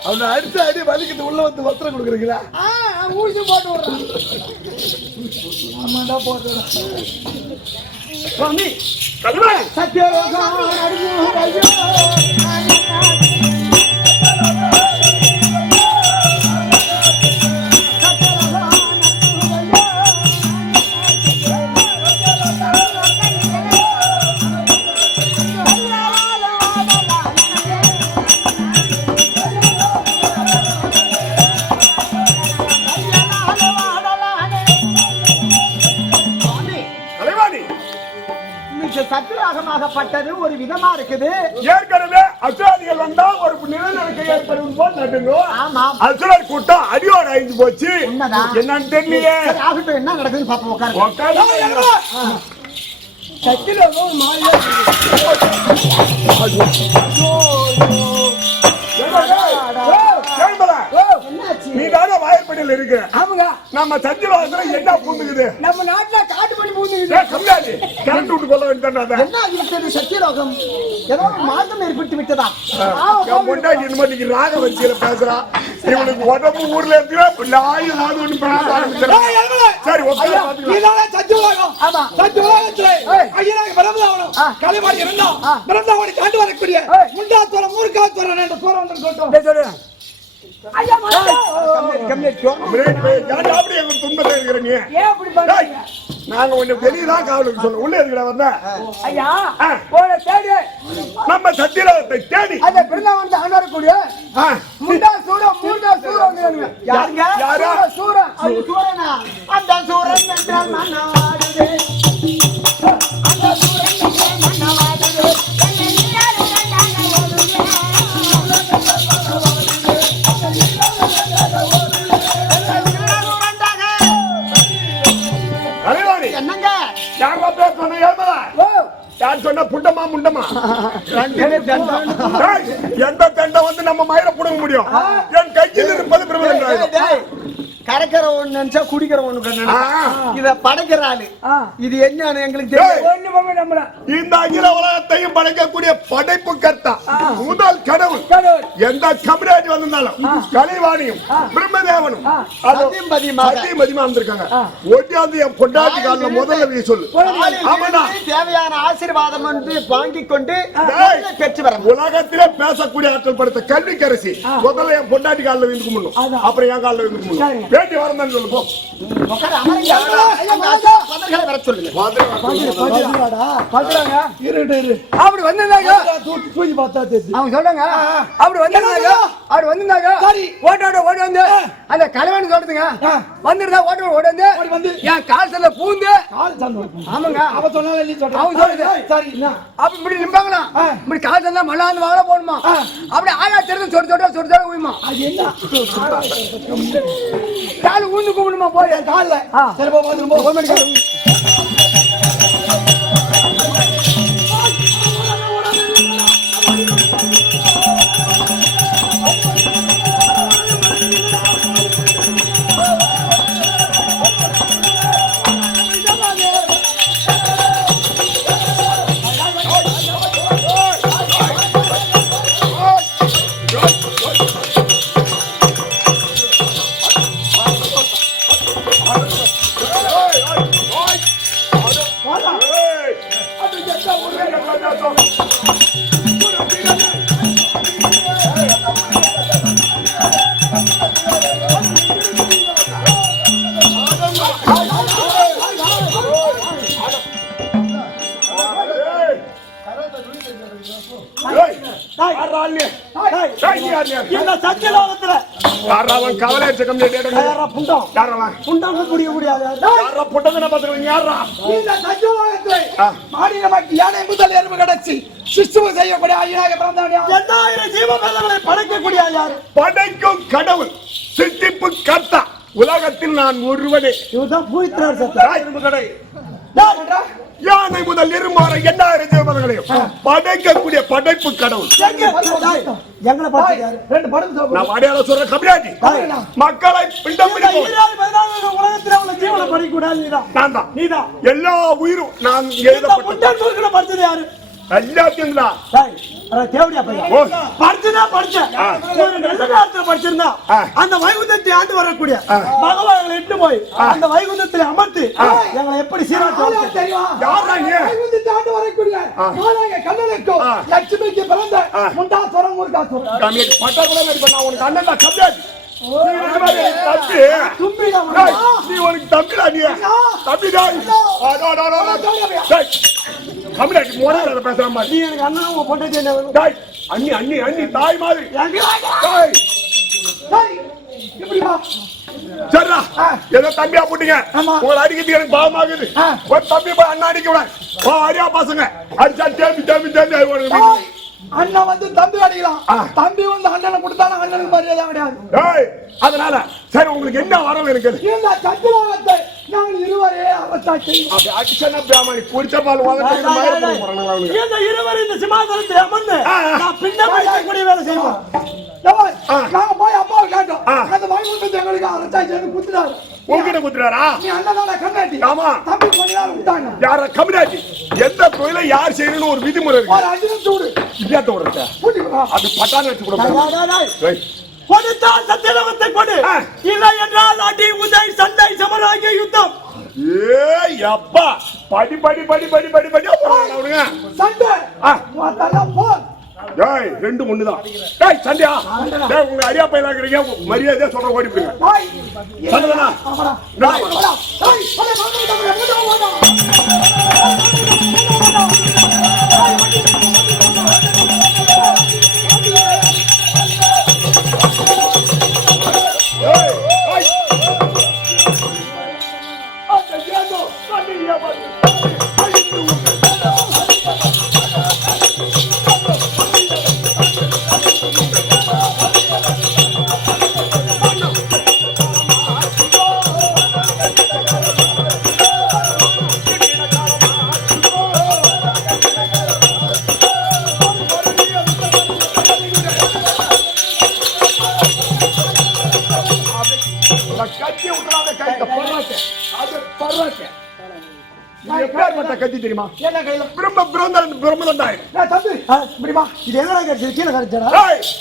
அவனை அடிச்சு அடி வலிக்கிட்டு உள்ள வந்து வஸ்திரம் கொடுக்குறீங்களா? ஊசி போட்டு விடுறேன் ஆமாடா போடுறா. சுவாமி, கல்வன். சத்தியலோகம் அடியும் ஐயோ. கலைவாணி, சத்தியாகமாகப்பட்டது ஒரு விதமா இருக்குது. ஏற்கனவே அசுராதிகள் வந்தா ஒரு நிலநடுக்கம் ஏற்படும் போல் நடுங்கும். ஆமாம். அசுரர் கூட்டம் அடியோட அழிஞ்சு போச்சு. உண்மைதான். என்னன்னு தெரியலையே. சரி, ஆகட்டும், என்ன நடக்குதுன்னு பாப்போம். உட்காருங்க. உட்காரு. சத்தியலோகம் ஒரு மாதிரியா கேள்வலா, என்னாச்சு? நீ தானே வாயப்படியில் இருக்கிற. ஆமாங்க நம்ம சத்தியலோகத்துல என்ன பூந்துக்குது? நம்ம நாட்டுல காட்டு பண்ணி பூந்துக்குது ஏய், கம்மியாச்சு. கரண்ட் விட்டு கொள்ள வேண்டியதானே. என்ன இருக்கிறது சத்தியலோகம்? ஏதோ ஒரு மாற்றம் ஏற்பட்டு விட்டதா? என் பொண்டாட்டி இந்த மாதிரி ராக வச்சியில பேசுறா. இவனுக்கு உடம்பு ஊர்ல இருக்கிற லாயும் நாடு ஒண்ணு பேச ஆரம்பிச்சிடறான். சரி, உட்கார பாத்துக்கலாம். இதானே சத்தியலோகம். ஆமா. சத்தியலோகத்திலே ஐயனாக பிரம்மதாவனம் கலைவாணி இருந்தான். பிரம்மதாவனை தாண்டி வரக்கூடிய முண்டாத்துவரம் மூர்க்காத்துவரம் என்ற சூரம் வந்து சொல்லிட்டோம். ஐயா மாட்டா பிரேக் போய் ஏன்டா அப்படி எங்க துன்பத்தை இருக்கிற நீ? ஏன் அப்படி டேய், பண்றீங்க நாங்க உன்னை வெளியதான் காவலுக்கு சொன்னோம். உள்ள இருக்கிற வந்த ஐயா போன தேடி நம்ம சத்தியலோகத்தை தேடி அந்த பிறந்தவன் அண்ணாரு கூடிய ஆ, முண்டா சூரம் வந்து யாருங்க? யாரா? சூரம் அது சூரனா? அந்த சூரன் என்றால் மன்னாடுதே. அந்த சூரன் என்றால் மன்னாடுதே. கலைவாணி, என்னங்க? யாரா பேர் சொன்ன ஏமலா? யார் சொன்ன புண்டமா முண்டமா? டேய், எந்த தண்டை வந்து நம்ம மயிரை புடுங்க முடியும்? என் கையில் இருப்பது பிரபலம். டேய், கரைக்கிற ஒண்ணு நினைச்சா குடிக்கிற ஒண்ணு இத படைக்கிற ஆளு. இது என்னன்னு எங்களுக்கு தெரியும். ஒண்ணு மாமே நம்மள இந்த அகில உலகத்தையும் படைக்கக்கூடிய படைப்பு கர்த்தா முதல் கடவுள். எந்த கபிராஜ் வந்திருந்தாலும் கலைவாணியும் பிரம்மதேவனும் சத்தியம் பதியமாக. அதிகமா வந்திருக்காங்க. ஓட்டியாந்து என் பொண்டாட்டி கால முதல்ல நீ சொல்லு. ஆமாடா, தேவையான ஆசீர்வாதம் என்று வாங்கிக் கொண்டு டேய், பெற்று வர உலகத்திலே பேசக்கூடிய ஆற்றல் படுத்த கல்விக்கரசி முதல்ல என் பொண்டாட்டி காலில் விழுந்து கும்பிடணும். அப்புறம் என் காலில் விழுந்து கும்பிடணும். பேட்டி வரந்தான்னு சொல்லு போ. வர சொல்லுங்க. அப்படி வந்திருந்தாங்க தூக்கி பார்த்தா தெரியும். அவங்க சொல்றாங்க அப்படி வந்திருந்தாங்க அப்படி வந்திருந்தாங்க ஓட்டோட ஓடி வந்து அந்த கலைவன் சொல்றதுங்க வந்துருந்தா ஓட்டோட ஓடி வந்து என் கால்ல பூந்து ஆமாங்க அவ சொன்னாலும் நீ சொல்ற. அவங்க சொல்றது சரி என்ன? அப்ப இப்படி நிப்பாங்களா இப்படி கால் தந்தா மல்லாந்து வாழ போடுமா அப்படி ஆயா தெரிஞ்சு சொட்டு ஊயுமா அது என்ன? கால் ஊந்து கும்பிடுமா போய் கால்ல சரி போ பாத்துட்டு Oi! டேய், யார் யார்? இந்த சத்தியலோகத்துல யாரா அவன் கவலை அடிச்ச கம்ப்ளைண்ட் கேட்டா? யாரா புண்டம் யாரா அவன்? புண்டம் குடிய முடியாது யாரா புட்டதன பாத்துறீங்க யாரா? இந்த சத்தியலோகத்துல மாநில மக்கள் யானை முதல் எறும்பு கடச்சி சிசுவு செய்யக்கூடிய ஐயனாக பிறந்தவன் 2000 ஜீவங்களை படைக்கக்கூடிய யார்? படைக்கும் கடவுள் சித்திப்பு கர்த்தா உலகத்தில் நான் ஒருவனே. இவர்தான் பூயித்ரார் சத்தம் எறும்பு கடை யாருடா? யானை முதல் எறும்பாறை 2000 ஜீவன்களையும் படைக்கக்கூடிய படைப்பு கடவுள். எங்களை பார்த்து யாரு? ரெண்டு படம் சொல்லுங்க. நான் அடையாளம் சொல்ற கம்மியாட்டி மக்களை பிண்டம் பிடிப்போம். உலகத்துல உள்ள ஜீவனை படைக்க கூடாது நீதான். நான் தான். நீதான். எல்லா உயிரும் நான் இந்த எழுதப்பட்ட முட்டாள் முருகனை படிச்சது யாரு? எல்லாத்தையும் தான். டேய், அட தேவடியா பையா. ஓ. படிச்சதா படிச்சேன். ஒரு நல்ல நேரத்துல படிச்சிருந்தா அந்த வைகுந்தத்தை ஆண்டு வரக்கூடிய பகவானை இட்டு போய் அந்த வைகுந்தத்தில் அமர்த்தி எங்களை எப்படி சீராட்டு தெரியுமா? யாரா நீ? வைகுந்தத்தை ஆண்டு வரக்கூடிய நாளாக கண்ணனுக்கு லட்சுமிக்கு பிறந்த முண்டாசுரம் முருகாசுரம். கம்மியாட்டி பட்டா கூட நடி பண்ணா உனக்கு அண்ணன் தான் கம்மியாட்டி. தம்பி நீ உனக்கு தம்பிடா நீ தம்பிடா. கம்மியாட்டி மோட பேசுற மாதிரி நீ எனக்கு அண்ணா உங்க பொண்டாட்டி என்ன வேணும்? டேய், அண்ணி அண்ணி அண்ணி தாய் மாதிரி. டேய், டேய், இப்படி வா. சரிடா, ஏதோ தம்பியா போட்டீங்க. ஆமா. உங்களை அடிக்கிறதுக்கு எனக்கு பாவமாகுது. ஒரு தம்பி போய் அண்ணா அடிக்க விட. அரியா பசங்க அடிச்சா தேம்பி தேம்பி தேம்பி உனக்கு அண்ணன் வந்து தம்பி அடிக்கலாம். தம்பி வந்து அண்ணனை கொடுத்தாலும் அண்ணனுக்கு மரியாதை கிடையாது. டேய், அதனால சரி உங்களுக்கு என்ன வரவு இருக்குது? இந்த சத்தியலோகத்தை நாங்கள் இருவரே அவசாட்சி. அப்படி அடிச்சனா பிராமணி குடிச்ச பால் வாங்க மாதிரி போறாங்களா? இந்த இருவர் இந்த சிம்மாசனத்தை அமர்ந்து நான் பிண்டம் வைக்கக்கூடிய வேலை செய்வோம். நாங்க போய் அம்மாவை கேட்டோம். அந்த வைகுந்தத்தை எங்களுக்கு அவசாட்சி குத்துறாரு. உங்ககிட்ட குத்துறாரா? நீ அண்ணன் கண்ணாட்டி. ஆமா. தம்பி கொஞ்ச நேரம் விட்டாங்க. யார கம்மியாட்டி எந்த தொழிலை யார் செய்யணும்னு ஒரு விதிமுறை இருக்கு. ஒரு 5 நிமிஷம் விடு. இல்லாத விடுறத அது பட்டான வச்சு கொடுப்பாங்க. கொடுத்தால் சத்தியலோகத்தை கொடு. இல்லை என்றால் அடி உதை சண்டை சமராகிய யுத்தம். ஏய் அப்பா படி படி படி படி படி படி அவனுங்க சண்டை அதெல்லாம் போ. டேய் ரெண்டு ஒண்ணு தான். டேய் சண்டையா? டேய் உங்க அரியா பையலா இருக்கீங்க மரியாதையா சொல்ற ஓடி போங்க. டேய் சண்டனா? டேய் டேய் பலே கத்தி தெரியுமா? என்ன கையில பிரம்மதண்டாய் தம்பி இப்படிமா இது எங்கடா கிடைச்சது? கீழே கிடைச்சடா?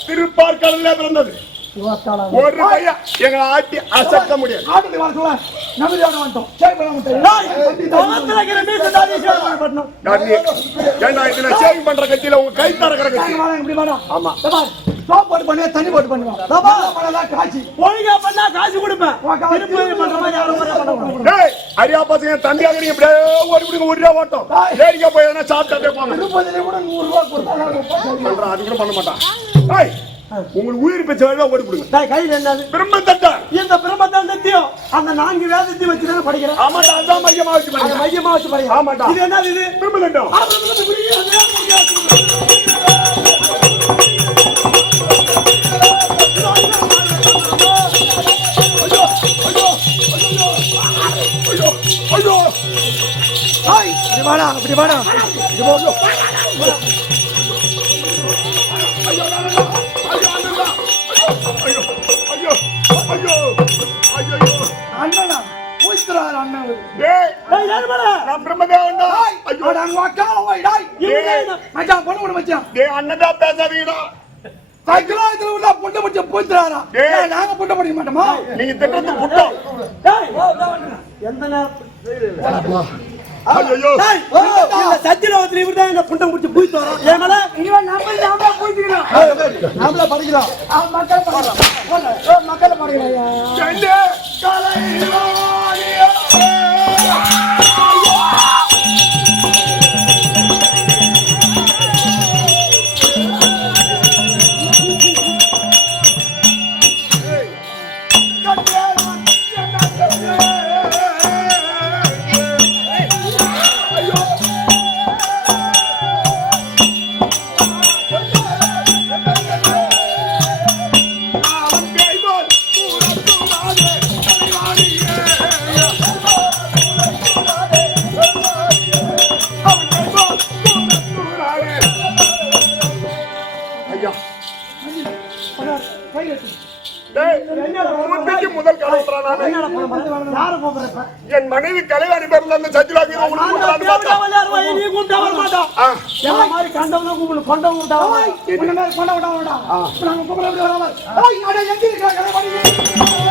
திருப்பார்கடல்ல பிறந்தது ஒரு பையன் எங்களை ஆட்டி அசக்க முடியாது. ஆட்டத்தை வர சொல்ல நம்பிக்கையோட வந்துட்டோம். சரி பண்ண இதுல சேவிங் பண்ற கத்தியில உங்க கை தரக்கிற கத்தி. இப்படி வேணா. ஆமா. சோப் போட்டு பண்ணுவா, தண்ணி போட்டு பண்ணுவா. காய்ச்சி ஒழுங்கா பண்ணா காசு கொடுப்பேன். பண்ற மாதிரி யாரும் அரியா பசங்க தம்பியாக நீங்க இப்படியே ஓடி விடுங்க. ஒரு ரூபா ஓட்டம் வேடிக்கை போய் எதனா சாப்பிட்டே போங்க. திருப்பதியில கூட 100 ரூபாய் கொடுத்தா அது கூட பண்ண மாட்டான். உங்களுக்கு உயிர் பெற்ற ஓடி விடுங்க. கையில் என்னது? பிரம்மதண்டம். இந்த பிரம்மதண்டத்தையும் அந்த 4 வேதத்தையும் வச்சுதான் படிக்கிறேன். ஆமாட்டா, அதான் மையமா வச்சு படிக்கிறேன். மையமா வச்சு படிக்கிறேன். ஆமாட்டா. இது என்னது? இது பிரம்மதண்டம். இப்படி வாடா. அண்ணனா போய்க்கிறார் அண்ணன். டேய் யாருடா? நான் பிரம்மதேவன்டா. ஐயோ நான் வாக்கால போய் டேய். மச்சான் பொண்ணு கூட மச்சான். டேய் அண்ணன்டா பேசாதீங்கடா. சைக்கிளாத்துல உள்ள பொண்ணு மச்சான் போய்க்கிறாரா? டேய் நாங்க பொண்ணு படிக்க மாட்டோமா? நீங்க திட்டத்து புட்டோம். டேய் எந்த நேரம் ஐயோ இந்த சத்தியலோகத்துல இவர்தான் இந்த புண்டம் முடிச்சு போயிட்டு வரோம். ஏமல இவன் நாம போயிட்டுறோம். நாமள படிக்கலாம். மக்கள் படிக்கலாம். மக்கள் படிக்கலாம். செண்டே கலைவாணியா. கை எடுத்து டேய், மூர்த்திக்கு முதல் கலவரம் நானே. யாரை கூப்பிடுறப்ப என் மனைவி கலைவாணி பேர்ல அந்த சச்சிலாக்கி உனக்கு கூப்பிடலான்னு பார்த்தா. நீ கூப்பிட்டா வர மாட்டோம் ஆ, எல்லாம் மாதிரி கண்டவங்க கூப்பிடு கொண்டவங்க கூப்பிட்டா இந்த மாதிரி கொண்ட விட்டா வேண்டாம் நாங்க கூப்பிட எப்படி வராமல் அட எங்க இருக்கிறாங்க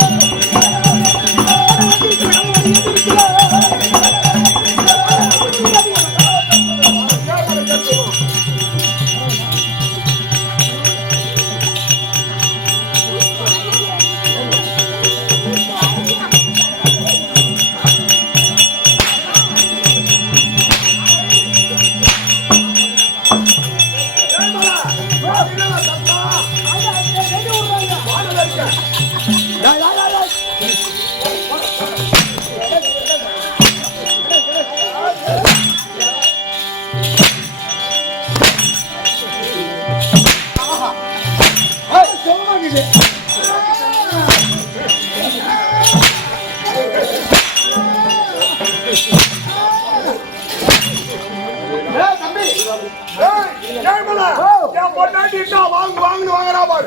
என் பொண்டாட்டி இந்தா வாங்கு வாங்குன்னு வாங்குறா பாரு.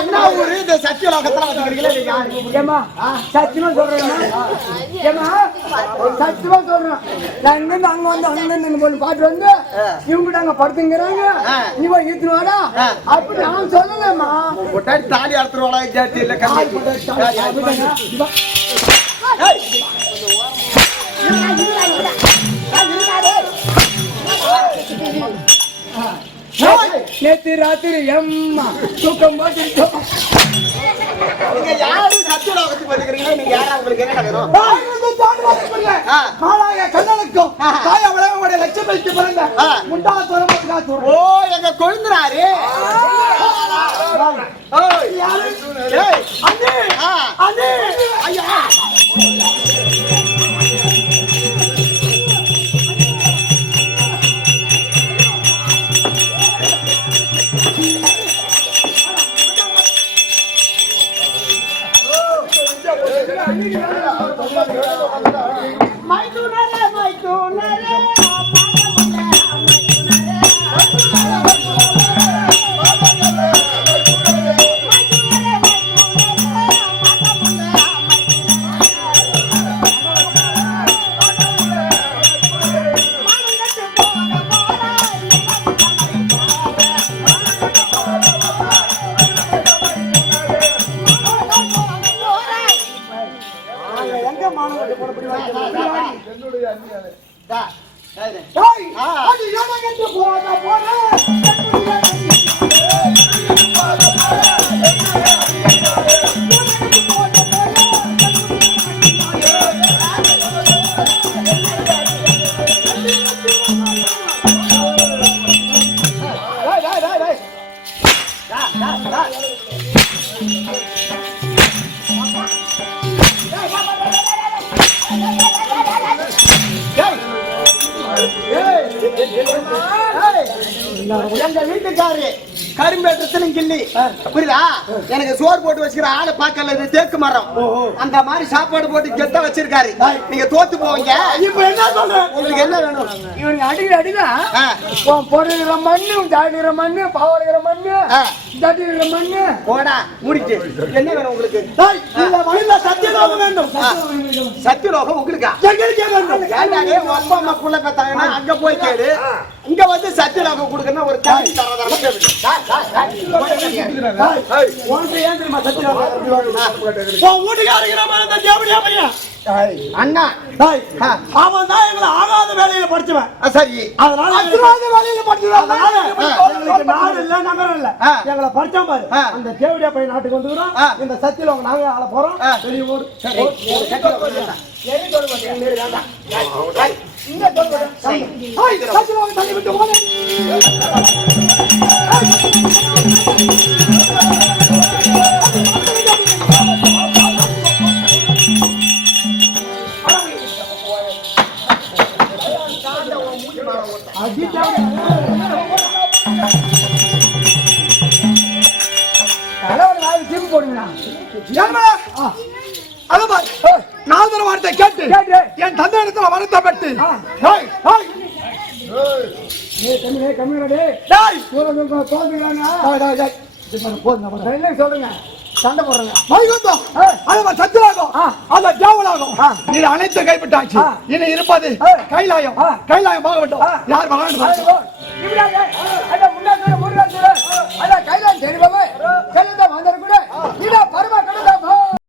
என்ன ஊரு இந்த சத்தியலோகத்துல வந்துக்கிறீங்களா நீங்க? ஏமா சத்தியமா சொல்றேன் சத்தியமா சொல்றேன் நான் இங்கிருந்து அங்க வந்து அங்கிருந்து போய் பாட்டு வந்து இவங்க அங்க படுத்துங்கிறாங்க நீ போய் ஈத்துட்டு வாடா அப்படி நான் சொல்லலம்மா பொட்டாடி தாலி அறுத்துருவாளா ஜாதி இல்ல நேத்து ராத்திரி எம்மா தூக்கம் போட்டு நீங்க யாரு சத்தியலோகத்துக்கு வந்துக்கிறீங்களா? நீங்க யாரா? உங்களுக்கு என்ன வேணும்? கண்ணனுக்கும் தாய விளையாட லட்சம் பிறந்த முண்டா தூரம் ஓ எங்க கொழுந்துறாரு எங்க வீட்டுக்காரு கரும்பேற்றத்துல கிள்ளி புரியுதா? எனக்கு சோறு போட்டு வச்சுக்கிற ஆளை பார்க்கல, இது தேக்கு மரம் அந்த மாதிரி சாப்பாடு போட்டு கெட்ட வச்சிருக்காரு. நீங்க தோத்து போவீங்க. இப்ப என்ன சொல்றேன்? உங்களுக்கு என்ன வேணும்? இவனுக்கு அடிக்கிற பொருளுகிற மண்ணு தாடுகிற மண்ணு பாவடுகிற மண்ணு தட்டுகிற மண்ணு போடா முடிச்சு. என்ன வேணும் உங்களுக்கு? சத்தியலோகம் வேண்டும். சத்தியலோகம் உங்களுக்கா? எங்களுக்கே வேண்டும். ஏண்டாடே அப்பா அம்மா புள்ள பெத்தாங்கன்னா அங்க போய் கேளு. இங்க வந்து சத்தியலோகம் கொடுக்கணும் ஒரு தாய் தரதா அண்ணா அவன் தான் எங்களை ஆகாத வேலையில படிச்சுவேன். சரி, அதனால வேலையில படிச்சுவேன். நாடு இல்ல நகரம் இல்ல எங்களை படிச்சா பாரு. அந்த தேவடியா பையன் நாட்டுக்கு வந்துக்கிறோம். இந்த சத்தியலோகம் நாங்க ஆள போறோம். வெளியே ஓடு. சத்தியலோகம் தள்ளி விட்டு போனேன். நாலு வார்த்தை கேட்டு என் தந்தை இடத்துல வருத்தப்பட்டு போதுங்க என்ன சொல்லுங்க சண்டை போடுறேங்க வைகுந்தம் ஆ. அது சத்தியலாகும் ஆ. அந்த தேவலாகும் ஆ. இது அனைத்து கைப்பட்டாச்சு ஆ. இனி இருப்பது ஆ. கைலாயம் ஆ. கைலாயம் போக வேண்டும் ஆ. யார் வரான்னு முன்னாடி கைலாயம் தெரிபவை